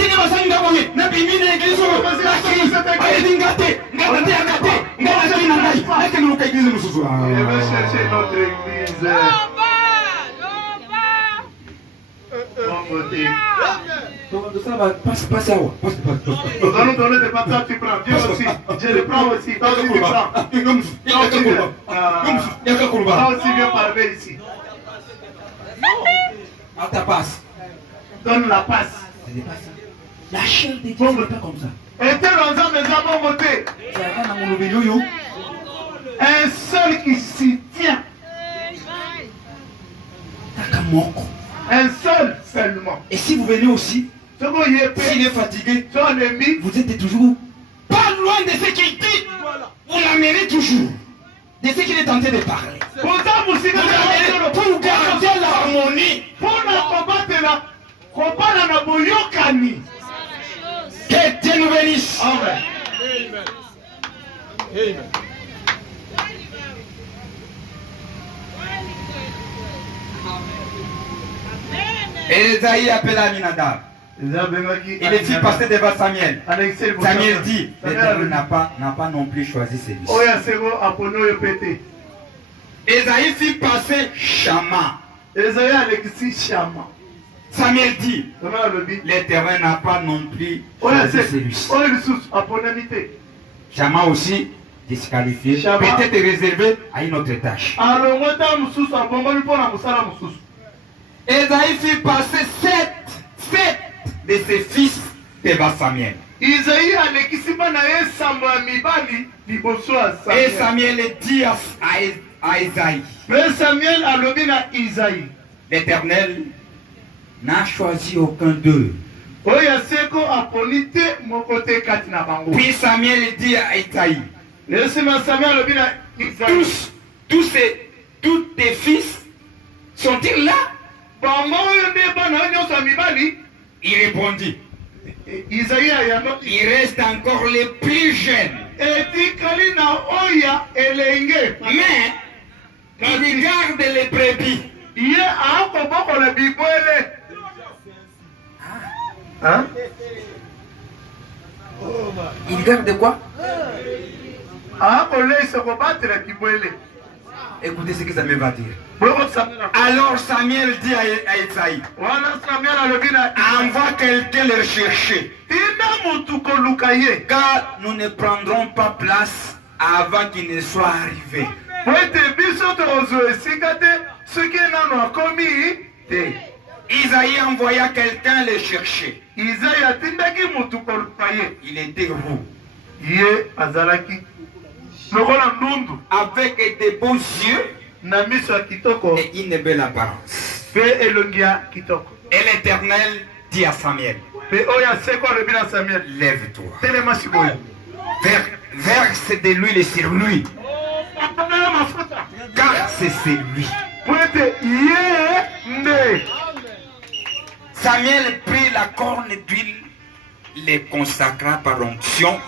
chercher notre église. Passe à où? Nous allons donner des patates, tu prends. Viens aussi. Je les prends aussi. Toi aussi, tu prends. Toi aussi, viens parler ici. À ta passe. Donne la passe. La chair de Dieu n'est pas comme ça. Et t'es dans un maison bon côté. Un seul qui s'y tient. Un seul seulement. Et si vous venez aussi, s'il est fatigué, vous êtes toujours pas loin de ce qu'il dit. Vous l'amenez toujours de ce qu'il est tenté de parler. Pour garantir l'harmonie. Que Dieu nous bénisse. Amen. Amen. Amen. Esaïe appela Aminadab. Il est fit passer devant Samuel. Samuel dit, l'Éternel n'a pas non plus choisi celui-ci. Esaïe fit passer Shama. Samuel dit, l'Éternel n'a pas non plus choisi celui-ci. Shama aussi disqualifié, peut-être réservé à une autre tâche. Esaïe fit passer sept de ses fils devant Samuel. Et Samuel dit à Esaïe, l'Éternel n'a choisi aucun d'eux. Puis Samuel dit à Esaïe, tous tes fils sont-ils là? Il répondit, il reste encore les plus jeunes. Mais il garde les brebis. Hein? Il garde quoi? Écoutez ce que ça me va dire. Alors Samuel dit à Esaïe, envoie quelqu'un le chercher, car nous ne prendrons pas place avant qu'il ne soit arrivé. Isaïe envoya quelqu'un le chercher. Il était roux, avec des beaux yeux et une belle apparence. Et l'Éternel dit à Samuel, lève-toi, verse de l'huile sur lui, car c'est celui. Samuel prit la corne d'huile, les consacra par onction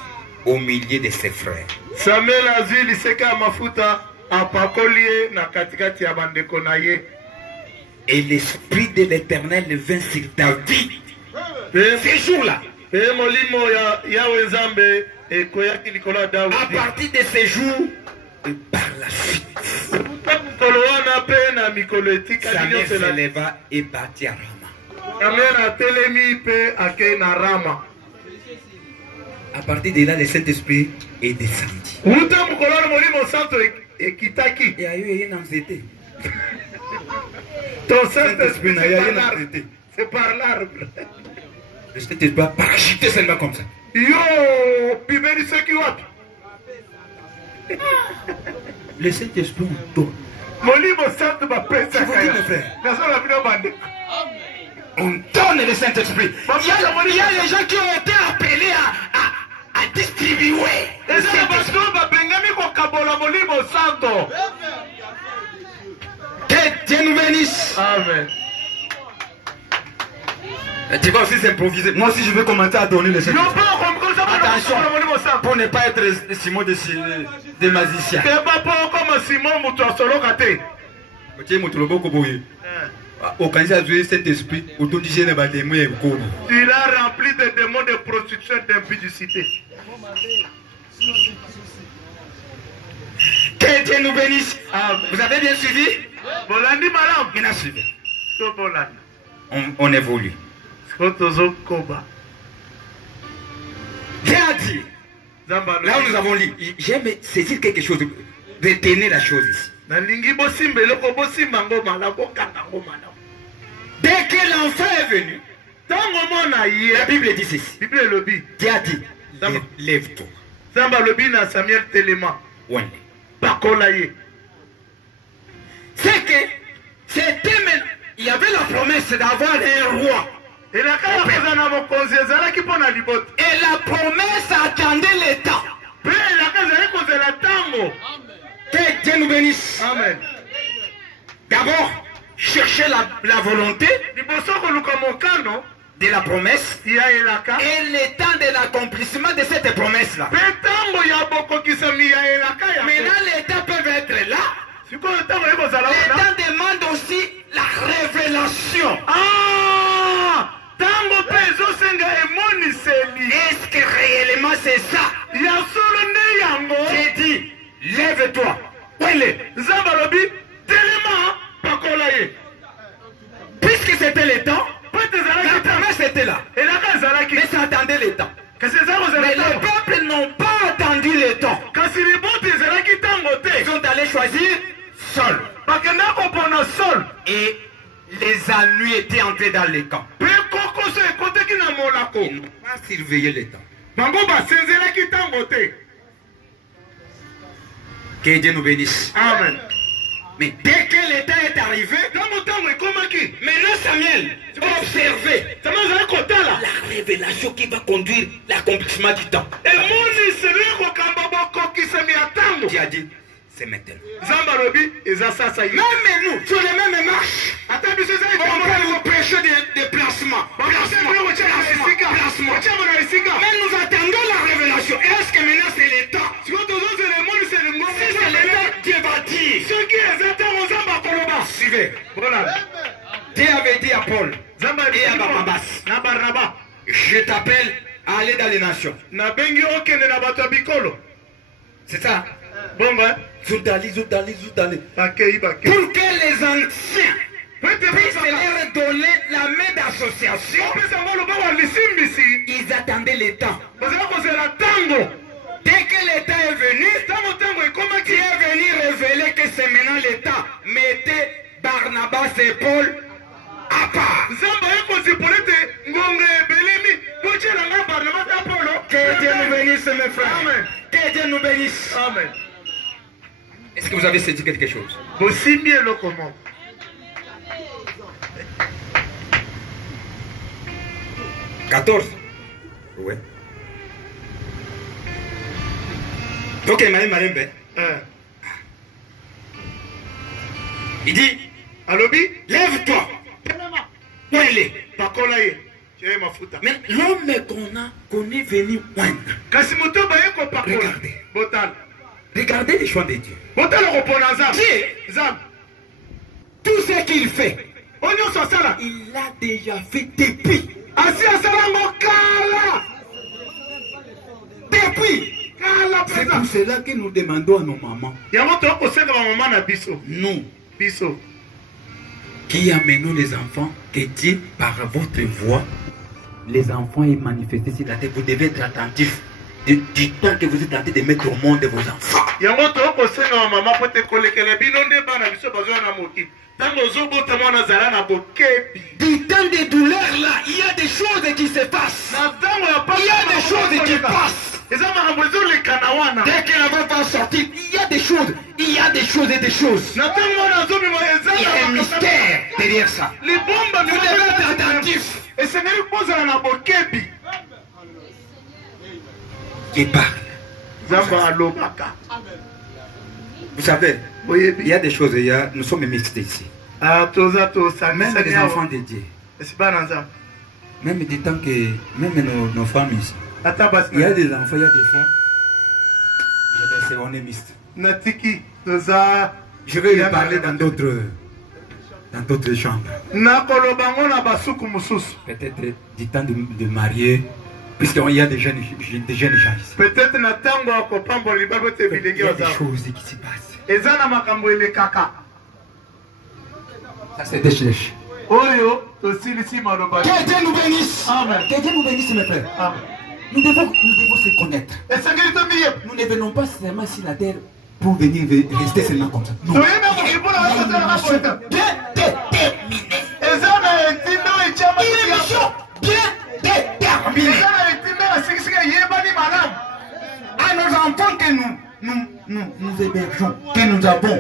au milieu de ses frères. Samuel azwi liseka mafuta apakolie na katikati ya bandeko na ye. Et l'esprit de l'Éternel vint sur David ces jours-là. À partir de ces jours et par la suite, Samuel se leva et partit à Rama. À partir de là, le Saint-Esprit est descendu. Il y a eu une anxiété. Ton Saint-Esprit, c'est par l'arbre. Le Saint-Esprit va parachuter seulement comme ça. Le Saint-Esprit tombe. On donne le Saint-Esprit. Il y a les gens qui ont été appelés à distribuer le Saint-Esprit. Que Dieu nous bénisse. Amen. Tu vas aussi s'improviser. Moi aussi je veux commencer à donner le Saint-Esprit. Attention, pour ne pas être Simon de magicien. Il a rempli des démons de prostitution et d'impudicité. Que Dieu nous bénisse. Vous avez bien suivi? Bien suivi. On évolue. Dieu a dit, là où nous avons lu, j'aime saisir quelque chose, retenir la chose ici. Dès que l'enfant est venu, la Bible dit ceci. Dieu a dit, lève-toi. C'est que c'était maintenant, il y avait la promesse d'avoir un roi. Et la promesse attendait l'État. Que Dieu nous bénisse. Amen. D'abord, chercher la volonté de la promesse et le temps de l'accomplissement de cette promesse-là. Maintenant, l'État peut être là. L'État demande aussi la révélation. Ah! Tango pezo senga emoniseli. Est-ce que réellement c'est ça? Ya solo ne yango. J'ai dit, lève-toi. Wele, Zambalobi, tellement pakola ye. Puisque c'était le temps, Peut-être la promesse était là. Et la kazalaki. Mais ça attendait le temps. Que c'est ça vous Mais avez les peuples n'ont pas attendu le temps. Kasi riboti ezalaki tango Ils te. sont allés choisir seul. Bakenda kopona sol. Et les ennuis étaient entrés dans les camps. Pe kokoso ekoteki na molako. Ils n'ont pas surveillé le temps. Bango basenzelaki tango te. Que Dieu nous bénisse. Amen. Mais dès que le temps est arrivé, Tango tango ekomaki. maintenant Samuel observez Sama ozali kotala. la révélation qui va conduire l'accomplissement du temps. Emoniseli ekokamba bokokisami ya tango. Dieu a dit, c'est maintenant. Zambalobi eza sasa ye. Même nous, sur les mêmes marches, Ata biso ezali on peut vous prêcher des placements. Placement. Mais nous attendons la révélation. Est-ce que maintenant c'est le temps? Si c'est le temps, Dieu va dire. Suivez. Dieu avait dit à Paul et à Barnabas, je t'appelle à aller dans les nations. C'est ça. Zoutali. Pour que les anciens puissent leur donner la main d'association, ils attendaient le temps. Dès que le temps est venu, Dieu est venu révéler que c'est maintenant le temps. Mettez Barnabas et Paul à part. Que Dieu nous bénisse, mes frères. Amen. Que Dieu nous bénisse. Amen. Est-ce que vous avez saisi quelque chose? Bosimbi elokomo. « 14. Ouais. Donc, il dit, Alobi, lève-toi. Où elle est? pakola ye. Tiens mafuta. Mais l'homme qu'on est venu moindre. Kasi moto baye ko pakola. Regardez. Botal. Regardez les choix de Dieu. Botal kopona zam. Dieu, Zam. tout ce qu'il fait, Onyo sosala. il l'a déjà fait depuis. Asi asalango kala. Depuis. Kala C'est pesa. pour cela que nous demandons à nos mamans, Yango to kosenga ba mama na biso. nous Biso. qui amenons les enfants, que Dieu, par votre voix, les enfants est manifesté sur la terre. Vous devez être attentifs du temps que vous êtes en train de mettre au monde vos enfants. Yango to kosenga ba mama pote kolekela bino nde bana biso bazwa na moki. Tango zobota mwana zala na bokepi. Du temps de douleur là, il y a des choses qui se passent. Na tango ya Il y a des choses qui passent. Eza makambo ezolekana wana. Dès que la voix va sortir, il y a des choses. Il y a des choses et des choses. Na tango wana azobima eza Il y a un mystère derrière ça. libomba Vous devez être attentifs. esengeli kozala na bokebi. Qui parle. Zamba alobaka. Vous savez, il y Oyebi. a des choses, nous sommes mixtes ici. Ah, toza Même tosangisani les enfants de Dieu. esibana nzambe. Même des temps que, même nos femmes ici. Ata basi Il y a des enfants, il y a des fois. On est mixte. natiki toza Je vais lui parler dans d'autres chambres. nakolobango na basuku mosusu. Peut-être du temps de marier, puisqu'il y a des jeunes gens ici. Peut-être na tango ya kopambola libabo te Il bilengi y a des oza. choses qui se passent. Eza na makambo elekaka. Ça c'est des cherches. Oyo tosilisi maloba. Que Dieu nous bénisse. Amen. Que Dieu nous bénisse, mes frères. Amen. Nous devons se connaître. Esengeli tomiye. Nous ne venons pas seulement sur la terre pour venir rester seulement comme ça. Non. Toyeba kokipona Il y a wana une tala mission makweta. bien déterminée. Eza na etindo echama Une mission bien déterminée. Eza na etindo asikisika yebani malamu. À nos enfants que nous hébergeons, que nous avons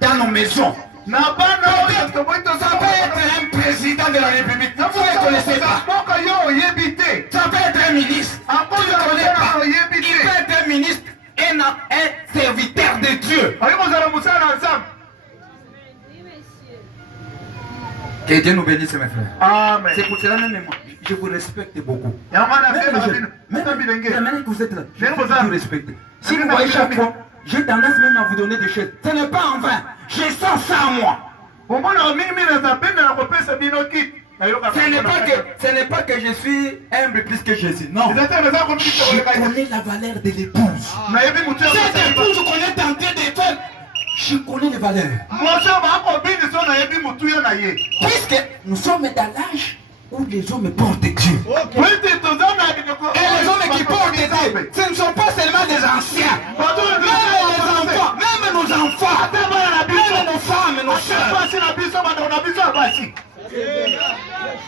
dans nos maisons. Na bana oyo toboyi Ça peut être un président de la République. Vous ne connaissez pas. mboka yo oyebi te. Ça peut être un ministre. Vous ne connaissez pas. oyebi Il peut te. être un ministre et un serviteur de Dieu. Oyo kozala mosala na nzambe. Que Dieu nous bénisse, mes frères. Amen. C'est pour cela même moi, je vous respecte beaucoup. Yango wana Même pe les na jeunes, bino. Ata même bilenge. la manière que vous êtes là, je Même vos vous âmes. respecte. Si Même vous voyez la chaque famille. fois, j'ai tendance même à vous donner des choses. Ce n'est pas en vain. Je sens ça en moi. Ce n'est pas que je suis humble plus que Jésus. Non. Je connais la valeur de l'épouse. Cette épouse qu'on est en train de faire, je connais les valeurs. Puisque nous sommes dans l'âge où les hommes portent Dieu. Et les hommes qui portent Dieu, ce ne sont pas seulement des anciens. Même les enfants, même nos enfants, même nos femmes, nos soeurs.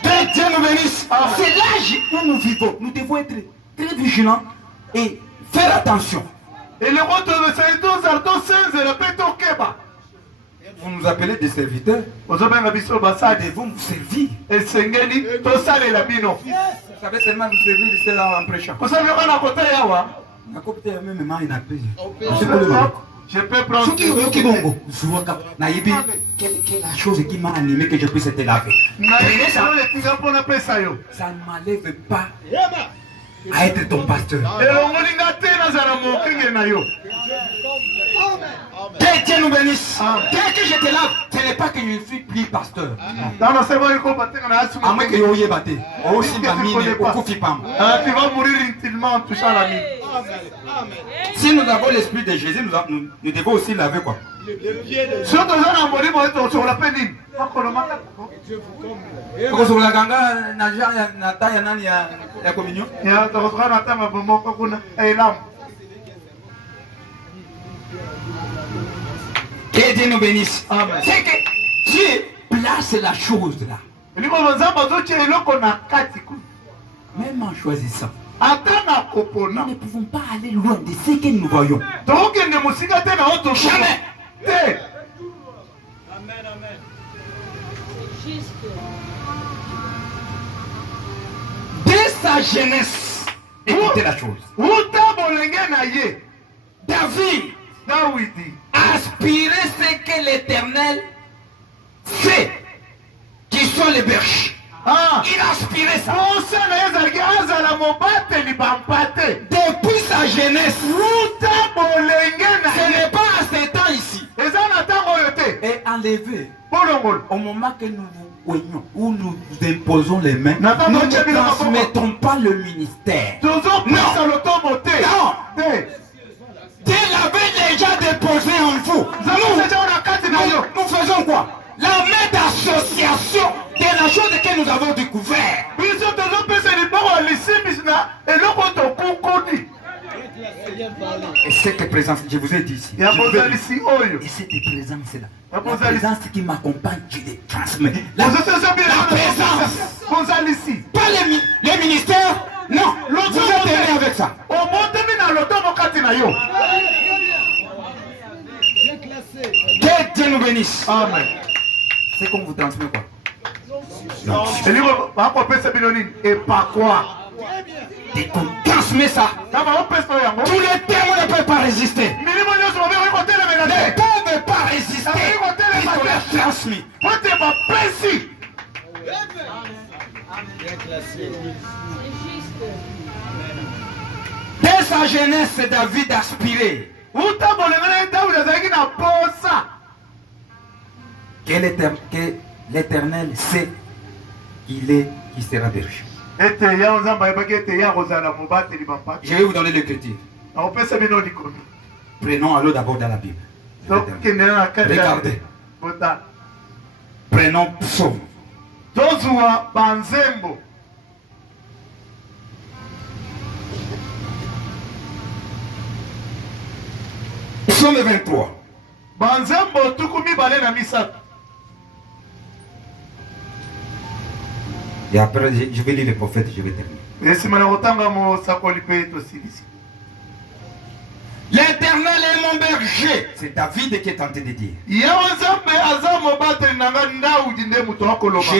Que Dieu nous bénisse. C'est l'âge où nous vivons. Nous devons être très vigilants et faire attention. Et le roi de Saïdou, Zardo 16, répète au Keba. Vous nous appelez des serviteurs. Nous devons vous servir. Et Sengeli, tout ça les labino. Vous savez seulement vous servir de cela en prêchant. Vous savez qu'on a côté Yawa. Je peux prendre. Quelle la chose qui m'a animé que je puisse te laver. Ça ne m'enlève pas à être ton pasteur. Que Dieu nous bénisse. Dès que je te lave, ce n'est pas que je ne suis plus pasteur. À moins que je battu. Tu vas mourir inutilement en touchant la mine. Si nous avons l'esprit de Jésus, nous devons aussi laver quoi? Si on doit mourir, sur la pénible. Que Dieu nous bénisse. C'est que Dieu place la chose là. Même en choisissant, nous ne pouvons pas aller loin de ce que nous voyons. Jamais. Dès sa jeunesse, écoutez la chose. David aspirait ce que l'Éternel sait, qui sont les bergers. Il aspirait ça. Depuis sa jeunesse. Ce n'est pas à ce temps ici. Et enlevé. Au moment que nous vous voyons, où nous imposons les mains, nous ne transmettons pas le ministère. Non. Dieu l'avait déjà déposé en vous. Nous faisons quoi? La main d'association de la chose que nous avons découvert. Et cette présence, je vous ai dit ici. Et cette présence-là, la présence qui m'accompagne, je les transmets. La présence. Pas les ministères. Non, vous êtes aimé avec ça. Que Dieu nous bénisse. Amen. C'est comme vous transmet quoi? Et pas quoi? Et qu'on transmet ça. Tous les termes ne peuvent pas résister. Ne peuvent pas résister. Il faut les transmettre. Dès sa jeunesse, David aspirait que l'Éternel sait qu'il est, qui sera berger. Je vais vous donner l'écriture. Prenons alors d'abord dans la Bible. Regardez. Prenons Psaume. Psaume 23. Et après, je vais lire le prophète, je vais terminer. L'Éternel est mon berger. C'est David qui est tenté de dire. Je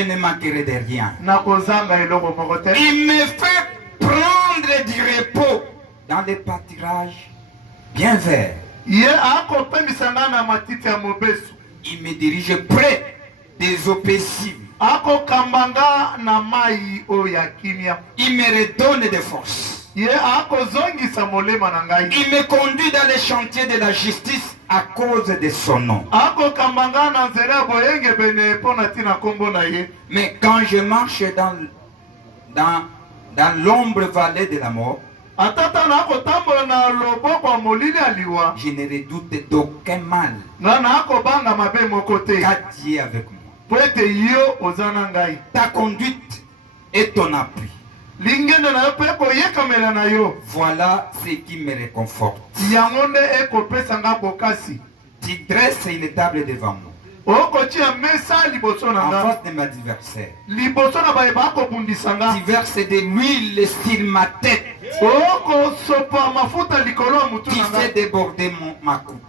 ne manquerai de rien. Il me fait prendre du repos dans les pâturages bien verts. Il me dirige près des eaux paisibles. Il me redonne des forces. Il me conduit dans les chantiers de la justice à cause de son nom. Mais quand je marche dans l'ombre vallée de la mort, je ne redoute d'aucun mal. Car Dieu est avec moi. Ta conduite et ton appui. Voilà ce qui me réconforte. Tu dresses une table devant moi en face de mes adversaires. Tu verses de l'huile sur ma tête. Tu fais déborder ma coupe.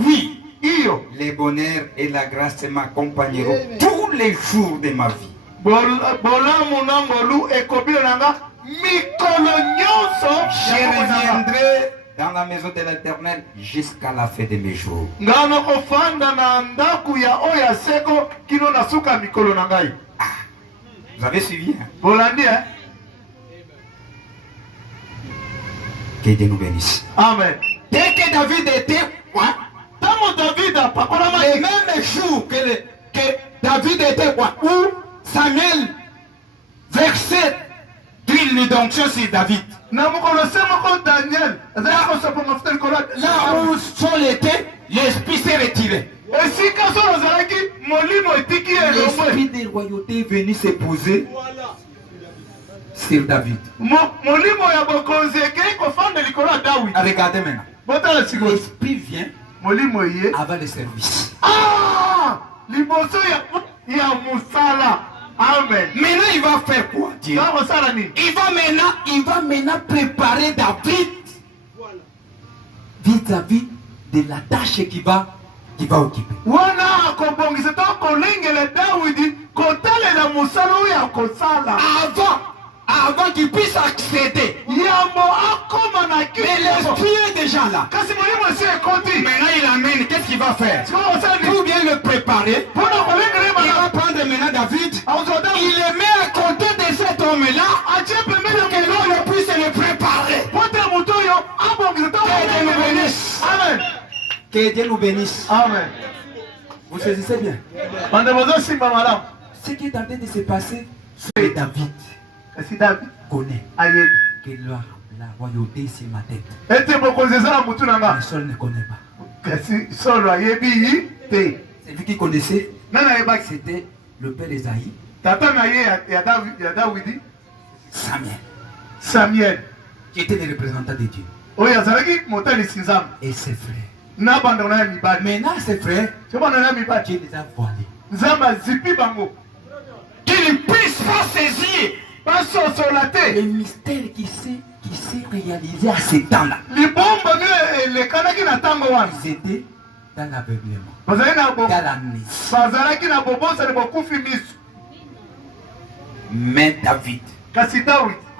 Oui, le bonheur et la grâce m'accompagneront tous les jours de ma vie. Je reviendrai dans la maison de l'Éternel jusqu'à la fin de mes jours. Vous avez suivi, hein? Que Dieu nous bénisse. Amen. Dès que David était roi, le même jour que David était roi, où Samuel versait d'huile d'onction sur David. Là où Saul était, l'esprit s'est retiré. L'esprit de royauté est venu se poser sur David. Regardez maintenant. L'esprit vient avant le service. Amen. Maintenant, il va faire quoi, Dieu? Il va maintenant préparer David vis-à-vis de la tâche qu'il va occuper. Avant qu'il puisse accéder. Mais l'esprit est déjà là. Maintenant il amène, qu'est-ce qu'il va faire? Pour bien le préparer, il va prendre maintenant David, il le met à côté de cet homme-là, pour que l'homme puisse le préparer. Que Dieu nous bénisse. Amen. Vous saisissez bien? Ce qui est en train de se passer, c'est David. Si David connaît que la royauté est sur ma tête. Mais Saul ne connaît pas. Celui qui connaissait, c'était le père d'Esaïe, Samuel, qui était le représentant de Dieu. Et ses frères. Maintenant, ses frères, Dieu les a voilés. Qu'ils ne puissent pas saisir le mystère qui s'est réalisé à ce temps-là. Ils étaient dans l'aveuglement, dans la naissance. Mais David,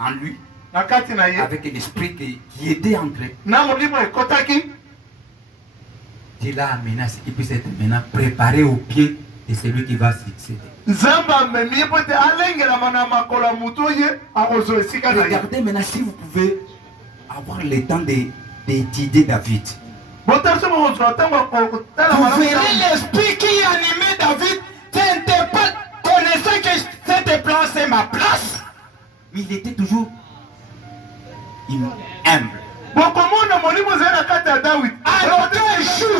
en lui, avec l'esprit qui était entré, Dieu l'a amené à ce qu'il puisse être maintenant préparé au pied de celui qui va succéder. Regardez maintenant si vous pouvez avoir le temps d'étudier David. Vous verrez l'esprit qui animait David. Ce n'était pas connaissant que cette place est ma place, mais il était toujours humble. À aucun jour,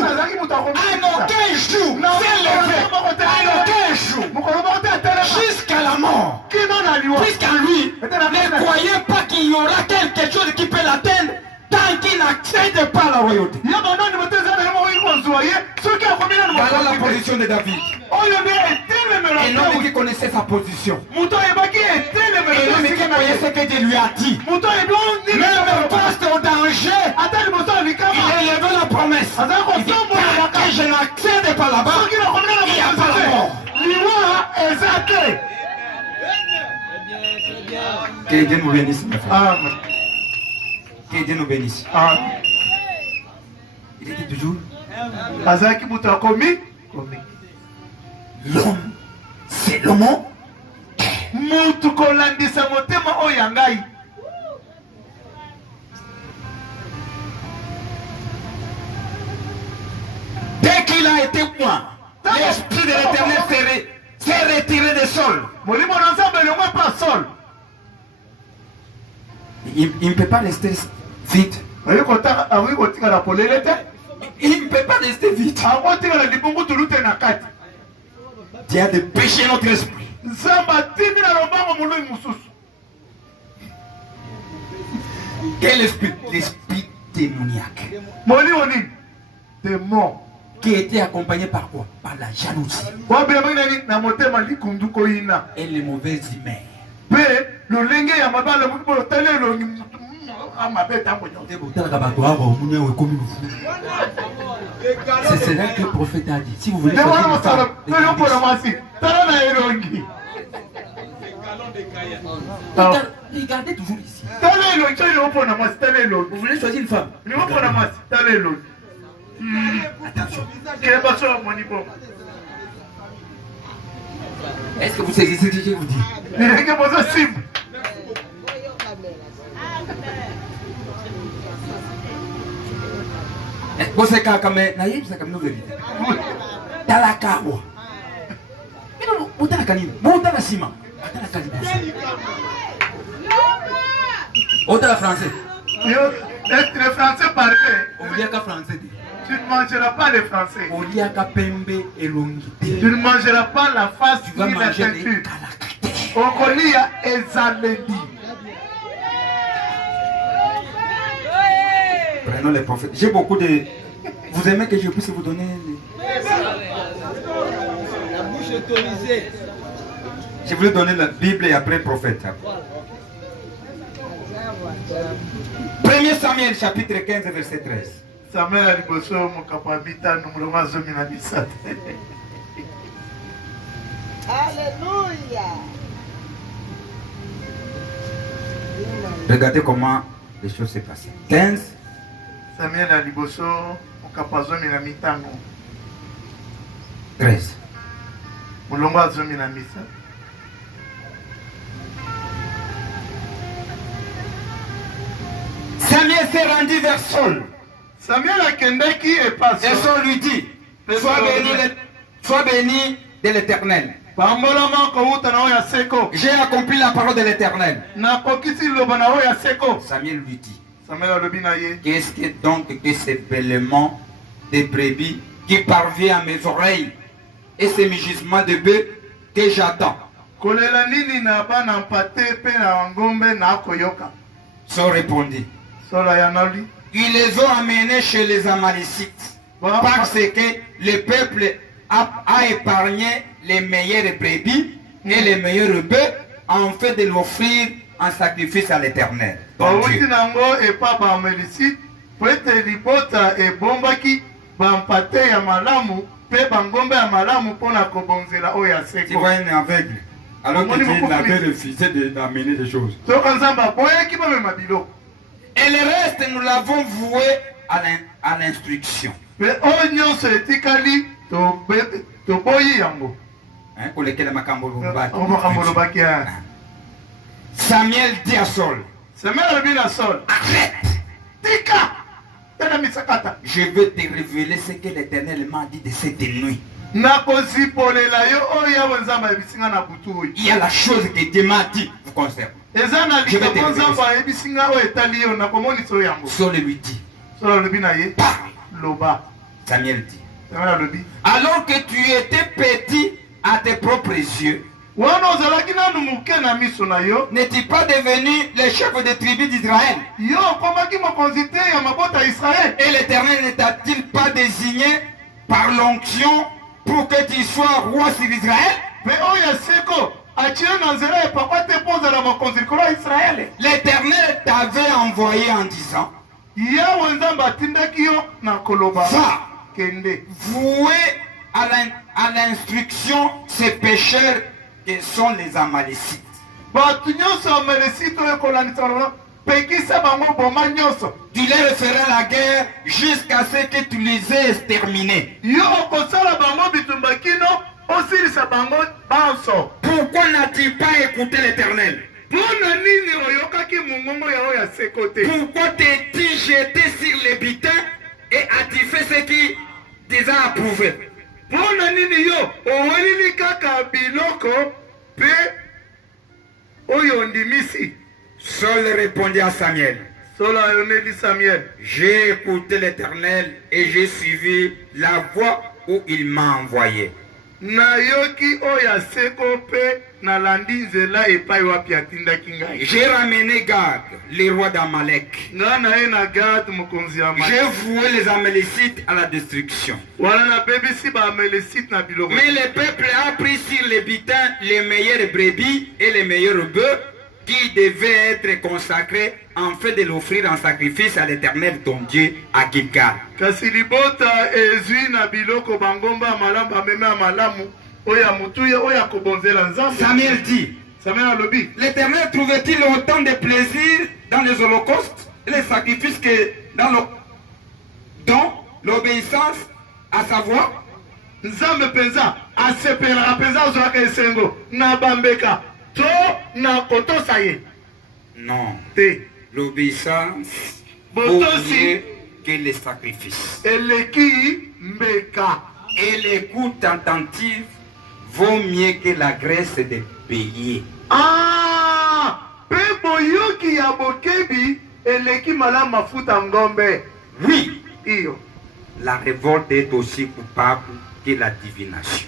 jusqu'à la mort, puisqu'en lui, ne croyez pas qu'il y aura quelque chose qui peut l'atteindre tant qu'il n'accède pas à la royauté. Voilà la position de David. Et l'homme qui connaissait sa position. Et l'homme qui voyait ce que Dieu lui a dit. Même poste au danger, il a élevé la promesse. Il dit, tant que je n'accède pas là-bas, il n'y a pas la mort. Que Dieu nous bénisse, mes frères. Que Dieu nous bénisse. Il était toujours l'homme, c'est l'homme. témoin. L'esprit de l'éternel s'est retiré des sols. Il ne peut pas rester vide. Il ne peut pas rester vide. Il y a des péchés dans notre esprit. Quel esprit? L'esprit démoniaque. Démon. Qui était accompagné par quoi? Par la jalousie. Et les mauvaises humeurs. C'est cela que le prophète a dit. Si vous voulez choisir une femme, regardez toujours ici. Vous voulez choisir une femme? Attention. Est-ce que vous saisissez ce que je vous dis? Vous savez quand même, naïf, c'est comme nous vérité. Dans la carreau. Mais non, vous êtes la canine, vous êtes la ciment, vous êtes la canine. Vous êtes la français. Les Français parlaient. On dit qu'à français. Tu ne mangeras pas les Français. On dit qu'à pembe et longité. Tu ne mangeras pas la face tu vas ni la manger teinture. On connaît Ezaledi. Prenons les prophètes. J'ai beaucoup de... Vous aimez que je puisse vous donner... La bouche autorisée. Je voulais donner la Bible et après le prophète. 1 Samuel chapitre 15 verset 13. Samuel a liboso mokapamita numéro 17. Alléluia. Regardez comment les choses s'est passées. 15. Samuel a liboso mokapazomi na mitango. 13. Mulongo azomi na misa. Samuel s'est rendu vers Saul. Samuel a kendeki et pas Et Saul lui dit, sois béni de l'Éternel. J'ai accompli la parole de l'Éternel. Samuel lui dit, qu'est-ce que donc que ces bêlements de brebis qui parvient à mes oreilles et ces mugissements de bœufs que j'attends? Saul répondit, ils les ont amenés chez les Amalécites parce que le peuple a épargné les meilleurs brebis et les meilleurs bœufs en fait de l'offrir en sacrifice à l'Éternel. Tu vois un aveugle alors qu'il avait refusé d'amener des choses. Et le reste, nous l'avons voué à l'instruction. Samuel dit à Saul, arrête, je veux te révéler ce que l'Éternel m'a dit de cette nuit. Il y a la chose que Dieu m'a dit vous concerne. Je vais te révéler. Saul lui dit, parle. Samuel dit, alors que tu étais petit à tes propres yeux, n'es-tu pas devenu le chef de tribu d'Israël? Et l'Éternel ne t'a-t-il pas désigné par l'onction pour que tu sois roi sur Israël? L'Éternel t'avait envoyé en disant, va, vouer à l'instruction ces pécheurs que sont les Amalécites. Tu leur feras la guerre jusqu'à ce que tu les aies exterminés. Pourquoi n'as-tu pas écouté l'Éternel? Pourquoi t'es-tu jeté sur les butins et as-tu fait ce qui les a approuvés? mpona nini yo owelili kaka biloko mpe oyo ondimisi? Saul répondit à Samuel, Saul ayoneli Samuel, j'ai écouté l'Éternel et j'ai suivi la voie où il m'a envoyé. nayoki oyo aseko mpe nalandi nzela epai wapi atindaki ngai. J'ai ramené Gad, le roi d'Amalek. ngai naye na Gad mokonzi ya J'ai voué les Amalécites à la destruction. wana nabebisi baamelesite na biloko. Mais le peuple a pris sur les bitins les meilleures brebis et les meilleurs bœufs qui devaient être consacrés afin de l'offrir en sacrifice à l'Éternel ton Dieu à Gilgal. kasi libota ezwi na biloko bangomba ya malamu bameme ya malamu oyo ya motuya oyo akobonzela nzambe. Samuel dit, Samuel alobi, l'Éternel trouvait-il autant de plaisir dans les holocaustes et les sacrifices que dans l'obéissance à sa voix? nzambe mpenza asepelaka mpenza azwaka esengo na bambeka to na kotosa ye Non. te. L'obéissance vaut botosi mieux que les sacrifices. eleki mbeka. Et l'écoute attentive vaut mieux que la graisse de bélier. Mpe boyoki ya bokebi eleki malamu mafuta ngombe. Oui, iyo la révolte est aussi coupable que la divination.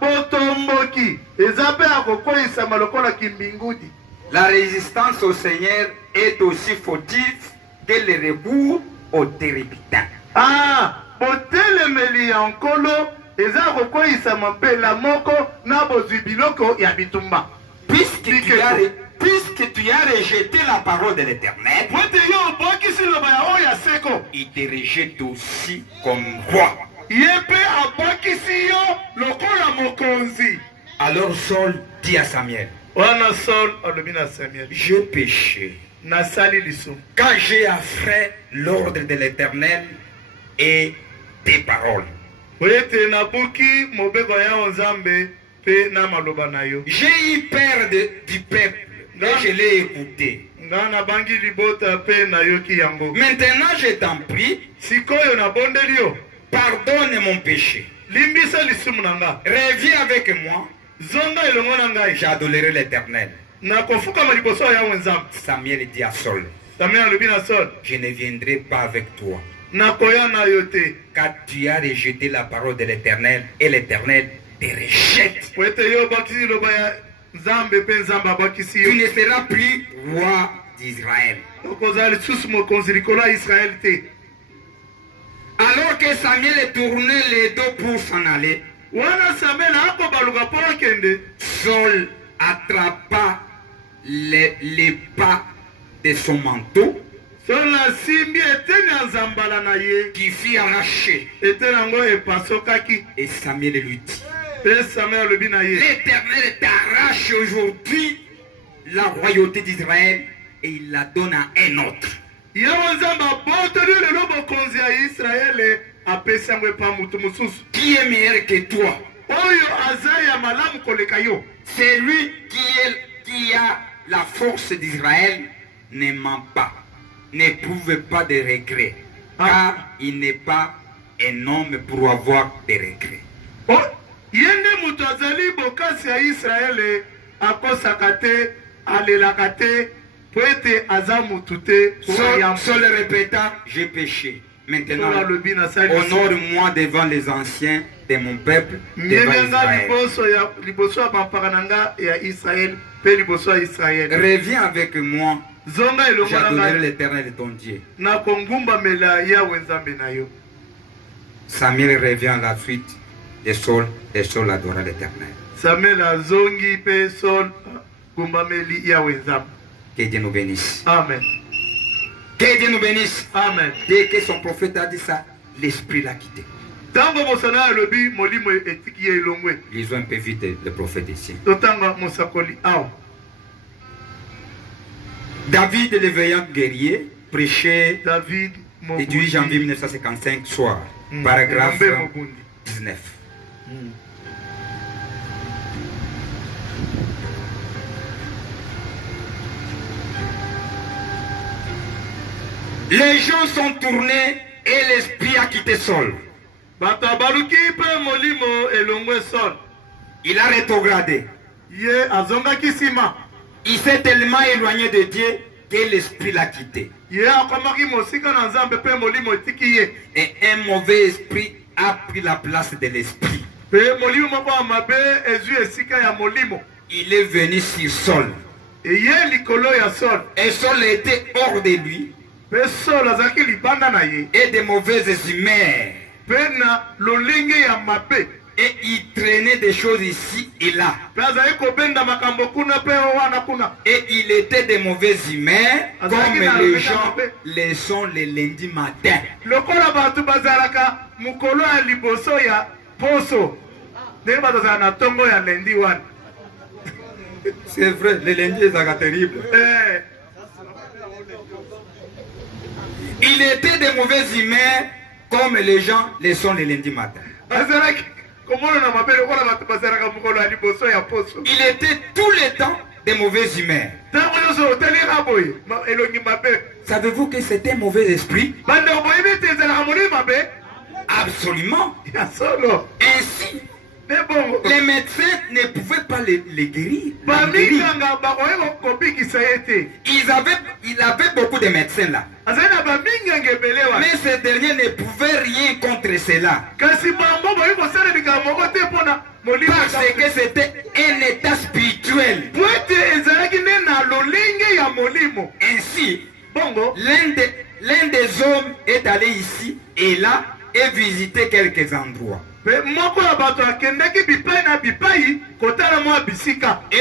botomboki eza mpe akokweyisama lokola kimbingudi. La résistance au Seigneur est aussi fautive que le rebours au térébintin. botelemeli ya nkolo eza kokweyisama mpela moko na bozwi biloko ya bitumba. Puisque tu as rejeté la parole de l'Éternel, pote yo obokisi loba ya oyo ya seko, il te rejette aussi comme roi. ye mpe abokisi yo lokola mokonzi. Alors Saul dit à Samuel, wana Saul alobi na Samuel, j'ai péché nasali lisumu quand j'ai affreint l'ordre de l'Éternel et tes paroles. oyete nabuki mobeko ya nzambe mpe na maloba na yo. J'ai eu peur du peuple et je l'ai écouté. nga nabangi libota mpe nayoki yango. Maintenant je t'en prie, sikoyo nabondeli yo, pardonne mon péché. limbisa lisumu na nga, Reviens avec moi, zonga elongo na ngai, j'adorerai l'Éternel. nakofukama liboso ya yawe nzambe. Samuel dit à Saul, Samuel alobi na Saul, je ne viendrai pas avec toi, nakoya na yo te, car tu as rejeté la parole de l'Éternel et l'Éternel te rejette. po ete yo obakisi loba ya nzambe mpe nzambe abakisi Tu yo. ne seras plus roi d'Israël. okozala lisusu mokonzi likolo ya Israeli te. Alors que Samuel tournait les dos pour s'en aller, wana Samuel akobaluka mpo akende, Saul attrapa les pas de son manteau Saul asimbi eteni ya nzambala na ye, qui fut arraché. eteni yango epasokaki. Et Samuel lui dit, Mpe Samuel alobi na ye, l'Éternel t'arrache aujourd'hui la royauté d'Israël et il la donne à un autre. yawe nzambe abotoli lelo bokonzi ya Israele apesi yango epa mutu mosusu Qui est meilleur que toi? oyo aza ya malamu koleka yo. C'est lui qui a la force d'Israël, ne ment pas, n'éprouve pas de regrets, car il n'est pas un homme pour avoir des regrets. ye nde moto azali bokasi ya Israele, akosaka te, alelaka te, po ete aza motu te. Saul répéta, j'ai péché. Maintenant, Saul alobi nasali honore-moi devant les anciens de mon peuple, devant nyebenga Israël. liboso ya bampaka na nga ya Israele mpe liboso ya Israele. Reviens avec moi, zonga elongo na j'adorerai ngai, l'Éternel de ton Dieu. nakongumbamela yawe nzambe na yo. Samuel revient à la suite de Saul et Saul adora l'Éternel. Samuel azongi mpe Saul gumbameli yawe nzambe. Que Dieu nous bénisse. Amen. Que Dieu nous bénisse. Amen. Dès que son prophète a dit ça, l'esprit l'a quitté. Ntango mosana alobi molimo etiki ye elongwe. Lisons un peu vite le prophète ici. Totanga mosakoli awa. David, le vaillant guerrier, prêchait David le 18 janvier 1955 soir, paragraphe 19. Les gens sont tournés et l'esprit a quitté Saul. bato baluki mpe molimo elongwe Saul. Il a rétrogradé. Ye azongaki nsima. Il s'est tellement éloigné de Dieu que l'esprit l'a quitté. Ye akomaki mosika na Nzambe mpe molimo etiki ye. Et un mauvais esprit a pris la place de l'esprit. Mpe molimo moko ya mabe ezwi esika ya molimo. Il est venu sur Saul. Eye likolo ya Saul. Et Saul était hors de lui. Mpe Saul azalaki libanda na ye. Et de mauvaises humeurs. Mpe na lolenge ya mabe. Et il traînait des choses ici et là. Mpe azalaki kobenda makambo kuna mpe wana kuna. Et il était de mauvaises humeurs comme les gens le sont le lundi matin. Lokola bato bazalaka mukolo ya liboso ya poso. Ndenge bato bazala na tongo ya lundi wana. C'est vrai, le lundi est terrible. Il était de mauvaises humeurs comme les gens le sont le lundi matin. Il était tout le temps de mauvaises humeurs. Savez-vous que c'était un mauvais esprit? Absolument. Ainsi, les médecins ne pouvaient pas les guérir. Il avait beaucoup de médecins là. Mais ces derniers ne pouvaient rien contre cela. Parce que c'était un état spirituel. Ainsi, l'un des hommes est allé ici et là et visité quelques endroits. Et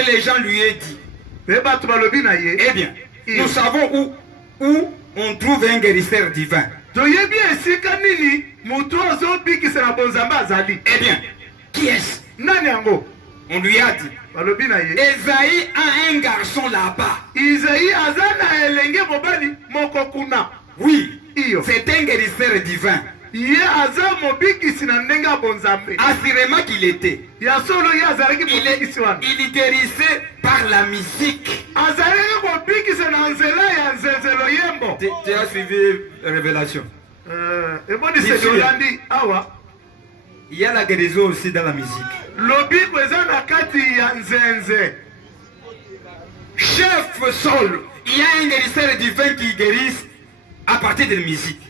les gens lui ont dit, eh bien, nous savons où on trouve un guérisseur divin. Eh bien, qui est-ce? On lui a dit, Esaïe a un garçon là-bas. Oui, c'est un guérisseur divin. Assurément qu'il était. Il guérissait par la musique. Tu as suivi Révélation. Il y a la guérison aussi dans la musique. Chef Saul, il y a un guérisseur divin qui guérisse à partir de la musique.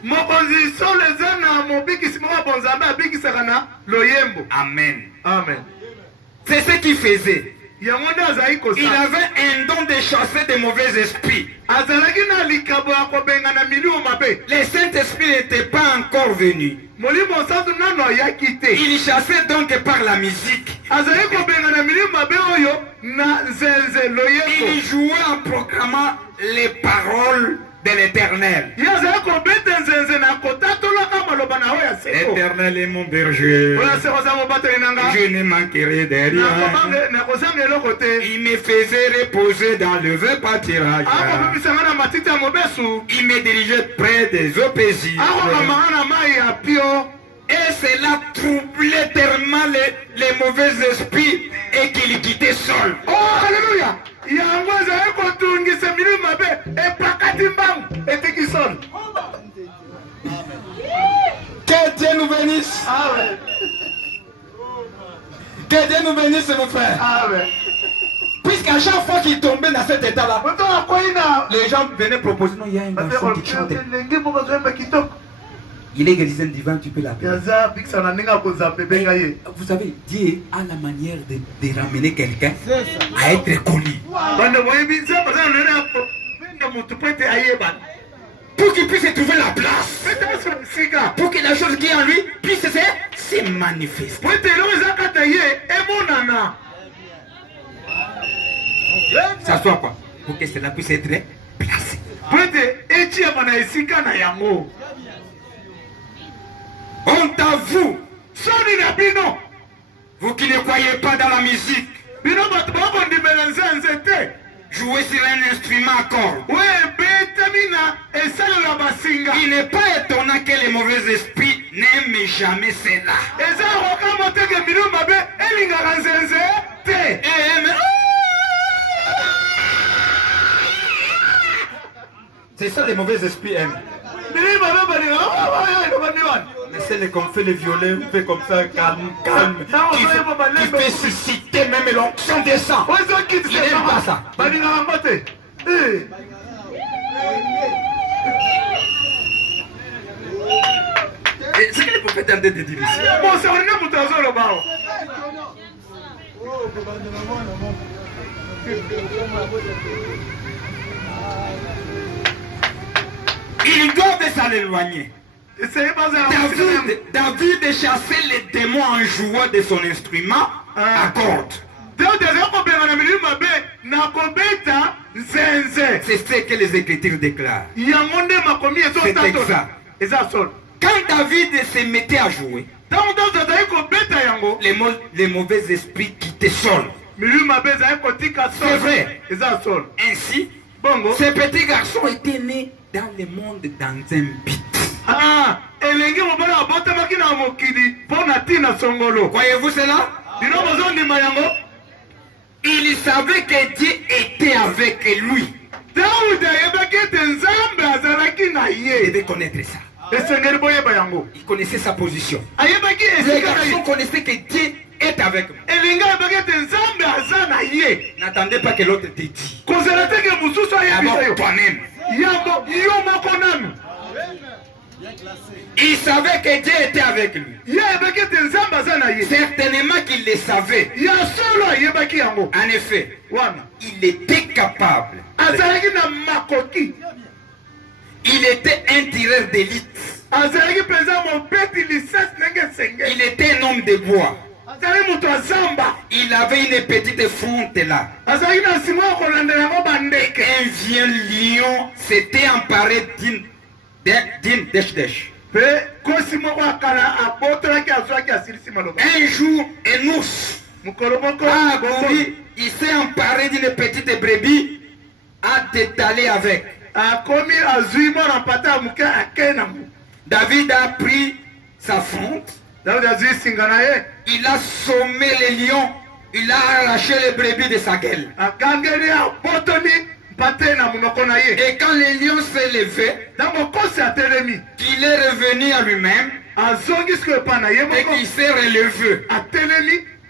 Amen. Amen. C'est ce qu'il faisait. Il avait un don de chasser des mauvais esprits. Le Saint-Esprit n'était pas encore venu. Il chassait donc par la musique. Il jouait en proclamant les paroles de l'Éternel. L'Éternel est mon berger. Je ne manquerai de rien. Il me faisait reposer dans le vert pâturage. Il me dirigeait près des eaux paisibles. Et cela troublait tellement les mauvais esprits et qu'il quittait Saul. Oh, alléluia! Que Dieu nous bénisse. Amen. Que Dieu nous bénisse, mon frère. Amen. Puisqu'à chaque fois qu'il tombait dans cet état-là, les gens venaient proposer, non, il y a un garçon qui chante. Il est guérisseur divin, tu peux l'appeler. Vous savez, Dieu a la manière de ramener quelqu'un à être connu. Pour qu'il puisse trouver la place. Pour que la chose qui est en lui puisse se manifester. Ça soit quoi? Pour que cela puisse être placé. On t'avoue, vous qui ne croyez pas dans la musique, jouer sur un instrument à cordes. Il n'est pas étonnant que les mauvais esprits n'aiment jamais cela. C'est ça les mauvais esprits aiment. Mais celle qu'on fait le violet, on fait comme ça, calme, calme. Qui fait susciter même l'onction des sangs. Il n'aime pas ça. Et ce que les prophètes ont dit ici. Bon, c'est un mutazo là-bas. Ils doivent s'en éloigner. David chassait les démons en jouant de son instrument à corde. C'est ce que les Écritures déclarent. C'est exact. Quand David se mettait à jouer, les mauvais esprits quittaient Saul. C'est vrai. Ainsi, ce petit garçon était né dans le monde dans un but. Voyez-vous cela? Il savait que Dieu était avec lui. Il devait connaître ça. Il connaissait sa position. Le garçon connaissait que Dieu est avec lui. N'attendez pas que l'autre te dise. D'abord toi-même. Il savait que Dieu était avec lui. Certainement qu'il le savait. En effet, il était capable. Il était un tireur d'élite. Il était un homme de bois. Il avait une petite fonte là. Un vieux lion s'était emparé d'une dèche. Un jour, un ours il s'est emparé d'une petite brebis à détaler avec. David a pris sa fonte. Il a sommé les lions. Il a arraché les brebis de sa gueule. Et quand le lion s'est levé, qu'il est revenu à lui-même et qu'il s'est relevé,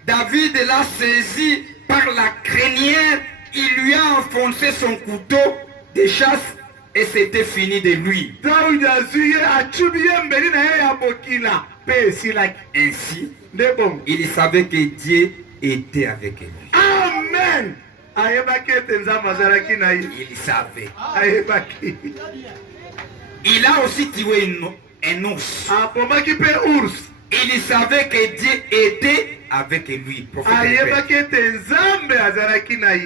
David l'a saisi par la crinière. Il lui a enfoncé son couteau de chasse et c'était fini de lui. Ainsi, il savait que Dieu était avec lui. Amen. Il savait. Il a aussi tué un ours. Il savait que Dieu était avec lui.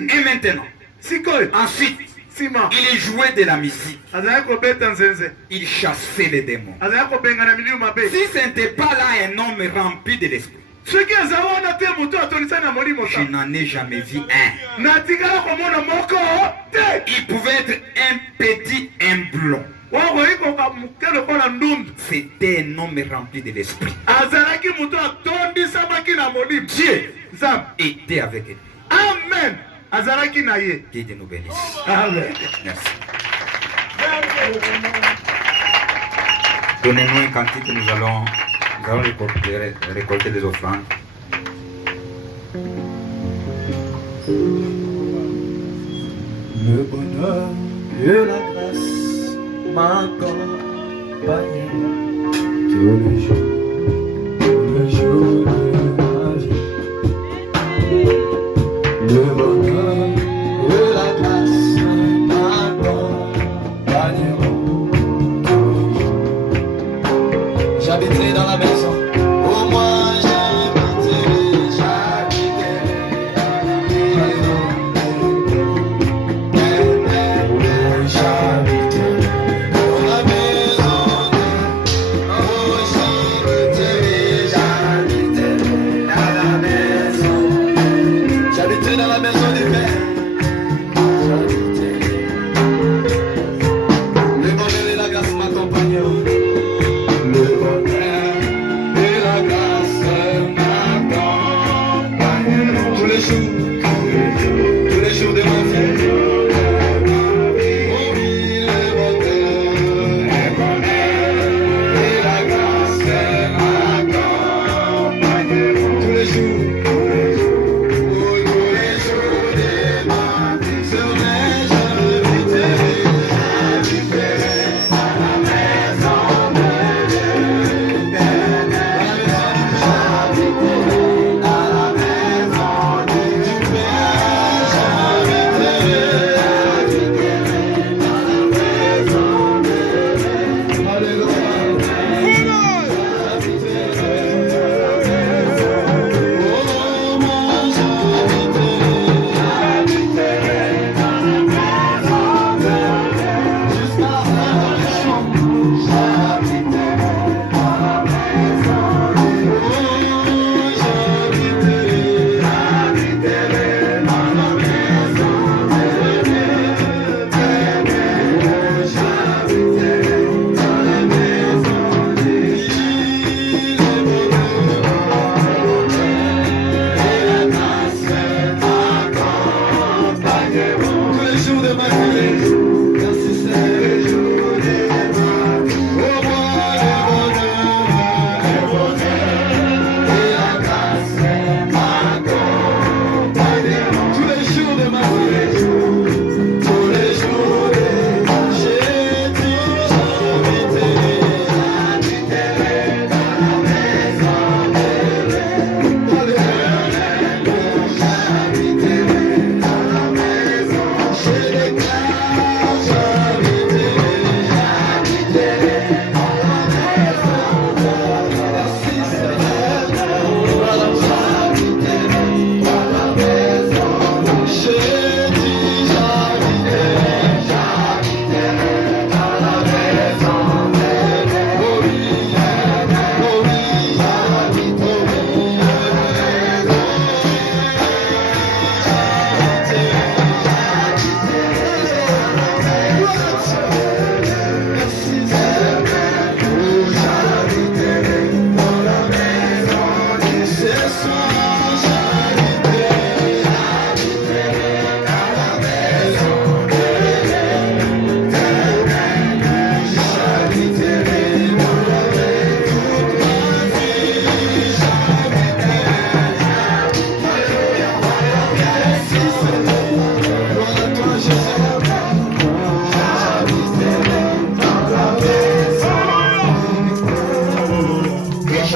Et maintenant, ensuite, il jouait de la musique. Il chassait les démons. Si ce n'était pas là un homme rempli de l'esprit, je n'en ai jamais vu un. Il pouvait être un petit, un blond. C'était un homme rempli de l'esprit. Dieu était avec lui. Amen. Que Dieu nous bénisse. Amen. Merci. Donnez-nous un cantique, nous allons récolter des offrandes. Le bonheur et la grâce m'accompagnent tous les jours de ma vie. Le bonheur et la grâce m'accompagneront tous les jours. J'habiterai dans la maison, au moins j'habiterai dans la maison du Père. Le bonheur et la grâce m'accompagneront. Le bonheur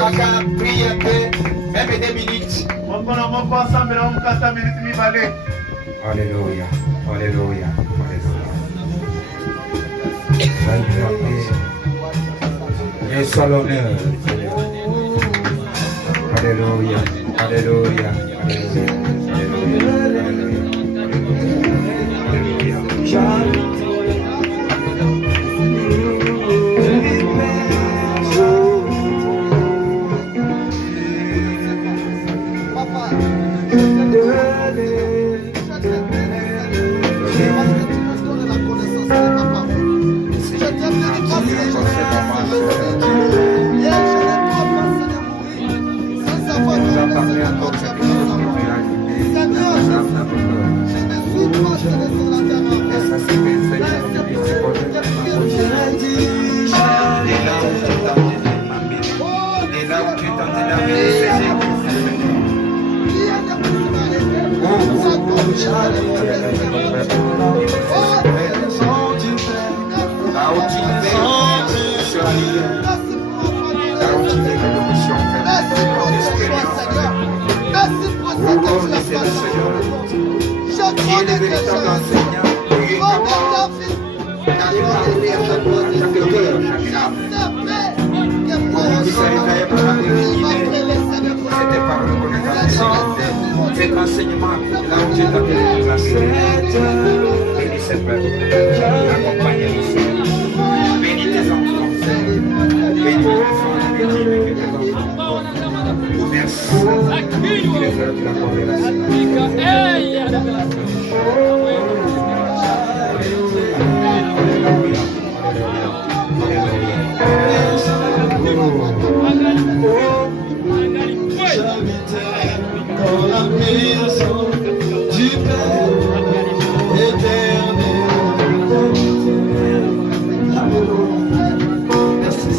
chacun prie un peu, même 2 minutes. Alléluia. Alléluia. Et soit l'honneur, Seigneur. Alléluia. Alléluia. Alléluia. Cet enseignement, là où Dieu t'a placé, bénis cette peuple, accompagne-nous, bénis tes enfants, bénis les enfants, bénis tes enfants, merci, tu les as de la révélation. Dans la maison du Père éternel. Merci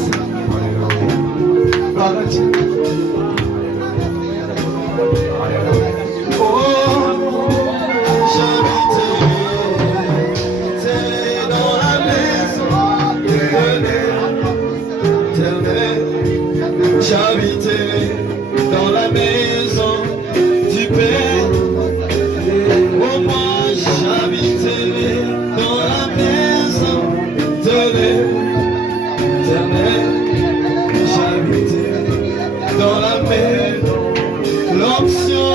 j'habiterai dans la maison éternelle. J'habiterai dans la maison du Père. Oh, moi j'habiterai dans la maison de l'Éternel. J'habiterai dans la maison. L'onction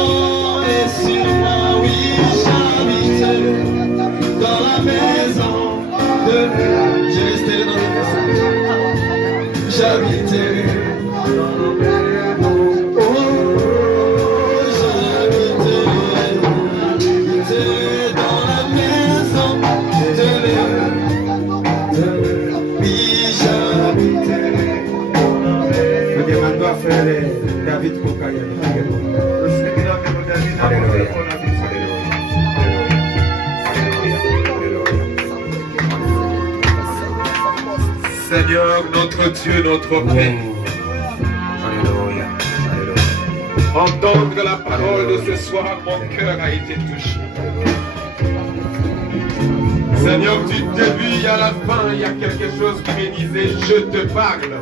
est sur moi, oui, j'habiterai dans la maison de l'Éternel. J'ai resté dans la maison. J'habiterai. Frère David Kokaya. Alléluia. Seigneur, notre Dieu, notre Père, Alléluia. Alléluia. entendre la parole de ce soir, mon cœur a été touché. Seigneur, du début à la fin, il y a quelque chose qui me disait, je te parle.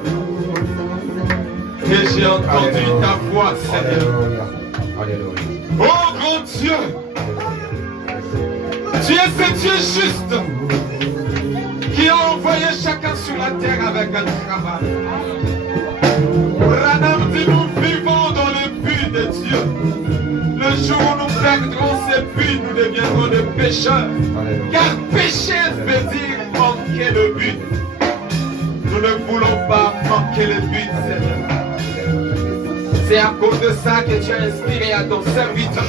Et j'ai entendu ta voix, Seigneur. Alléluia. Oh grand Dieu, tu es ce Dieu juste qui a envoyé chacun sur la terre avec un travail. Branham dit, nous vivons dans le but de Dieu. Le jour où nous perdrons ce but, nous deviendrons des pécheurs. Car pécher veut dire manquer le but. Nous ne voulons pas manquer le but, Seigneur. C'est à cause de ça que tu as inspiré à ton serviteur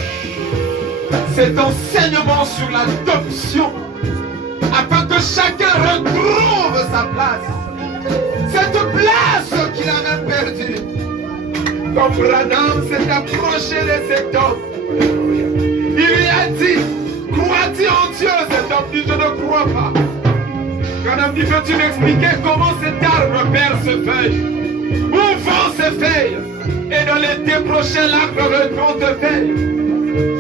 cet enseignement sur l'adoption, afin que chacun retrouve sa place. Cette place qu'il a même perdue. Comme Branham s'est approché de cet homme, il lui a dit, crois-tu en Dieu? Cet homme dit, je ne crois pas. Branham dit, peux-tu m'expliquer comment cet arbre perd ses feuilles? Où vont ses feuilles? Et dans l'été prochain, l'arbre reprend de feuilles.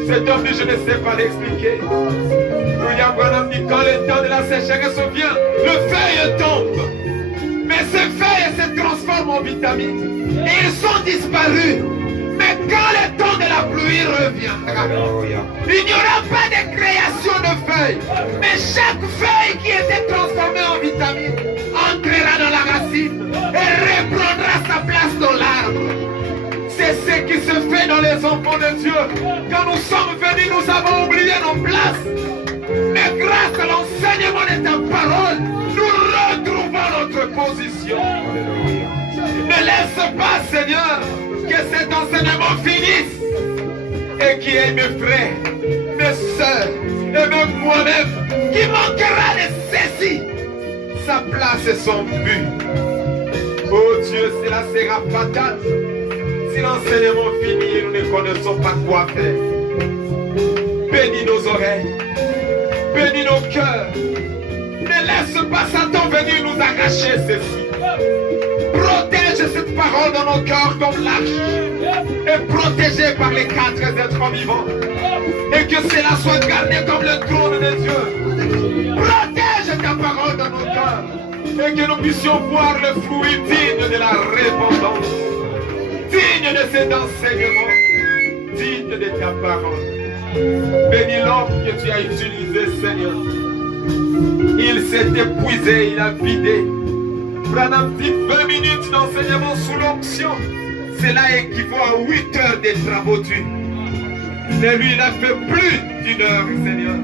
Cet homme dit, je ne sais pas l'expliquer. William Branham dit, quand le temps de la sécheresse vient, le feuille tombe. Mais ces feuilles se transforment en vitamines. Et ils sont disparus. Mais quand le temps de la pluie reviendra, il n'y aura pas de création de feuilles. Mais chaque feuille qui était transformée en vitamine entrera dans la racine et reprendra sa place dans l'arbre. C'est ce qui se fait dans les enfants de Dieu. Quand nous sommes venus, nous avons oublié nos places. Mais grâce à l'enseignement de ta parole, nous retrouvons notre position. Ne laisse pas, Seigneur, que cet enseignement finisse et qu'il y ait mes frères, mes soeurs et même moi-même qui manquera de saisir sa place et son but. Oh Dieu, cela sera fatal si l'enseignement finit et nous ne connaissons pas quoi faire. Bénis nos oreilles, bénis nos cœurs. Ne laisse pas Satan venir nous arracher ceci. Protège cette parole dans nos cœurs comme l'arche et protégée par les 4 êtres vivants. Et que cela soit gardé comme le trône de Dieu. Protège ta parole dans nos cœurs et que nous puissions voir le fruit digne de la repentance, digne de cet enseignement, digne de ta parole. Bénis l'homme que tu as utilisé, Seigneur. Il s'est épuisé, il a vidé. Branham dit 20 minutes d'enseignement sous l'onction. Cela équivaut à 8 heures de travaux durs. Mais lui, il a fait plus d'1 heure, Seigneur.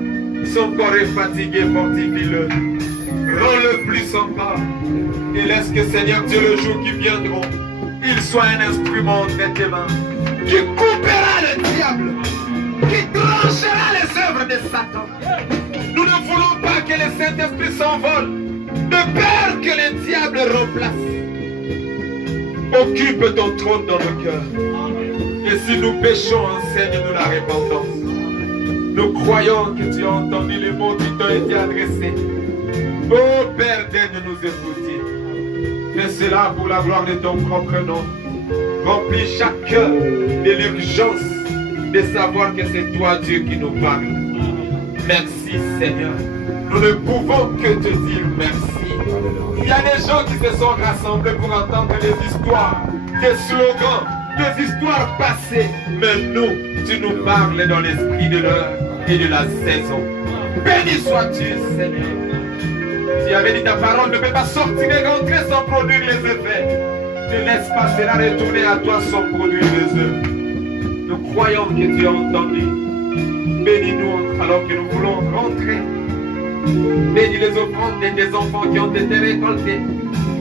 Son corps est fatigué, fortifie-le. Rends-le plus encore. Et laisse que, Seigneur Dieu, le jour qui viendront, il soit un instrument entre tes mains, qui coupera le diable, qui tranchera les œuvres de Satan. Nous ne voulons pas que le Saint-Esprit s'envole, de peur que le diable remplace. Occupe ton trône dans nos cœurs. Et si nous péchons, enseigne-nous la repentance. Nous croyons que tu as entendu les mots qui t'ont été adressés. Ô Père, daigne nous écouter. Fais cela pour la gloire de ton propre nom. Remplis chaque cœur de l'urgence de savoir que c'est toi, Dieu, qui nous parle. Merci, Seigneur. Nous ne pouvons que te dire merci. Il y a des gens qui se sont rassemblés pour entendre des histoires, des slogans, des histoires passées. Mais nous, tu nous parles dans l'esprit de l'heure et de la saison. Béni sois-tu, Seigneur. Tu avais dit ta parole ne peut pas sortir et rentrer sans produire les effets. Ne laisse pas cela retourner à toi sans produire les œuvres. Nous croyons que tu as entendu. Bénis-nous alors que nous voulons rentrer. Bénis les offrandes de tes enfants qui ont été récoltés.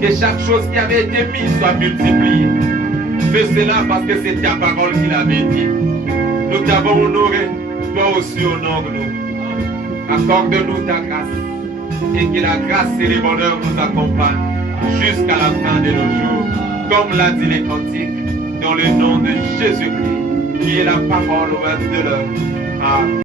Que chaque chose qui avait été mise soit multipliée. Fais cela parce que c'est ta parole qui l'avait dit. Nous t'avons honoré, toi aussi honore-nous. Accorde-nous ta grâce. Et que la grâce et les bonheurs nous accompagnent jusqu'à la fin de nos jours. Comme l'a dit les cantiques, dans le nom de Jésus-Christ, qui est la parole ouverte de l'heure. Amen.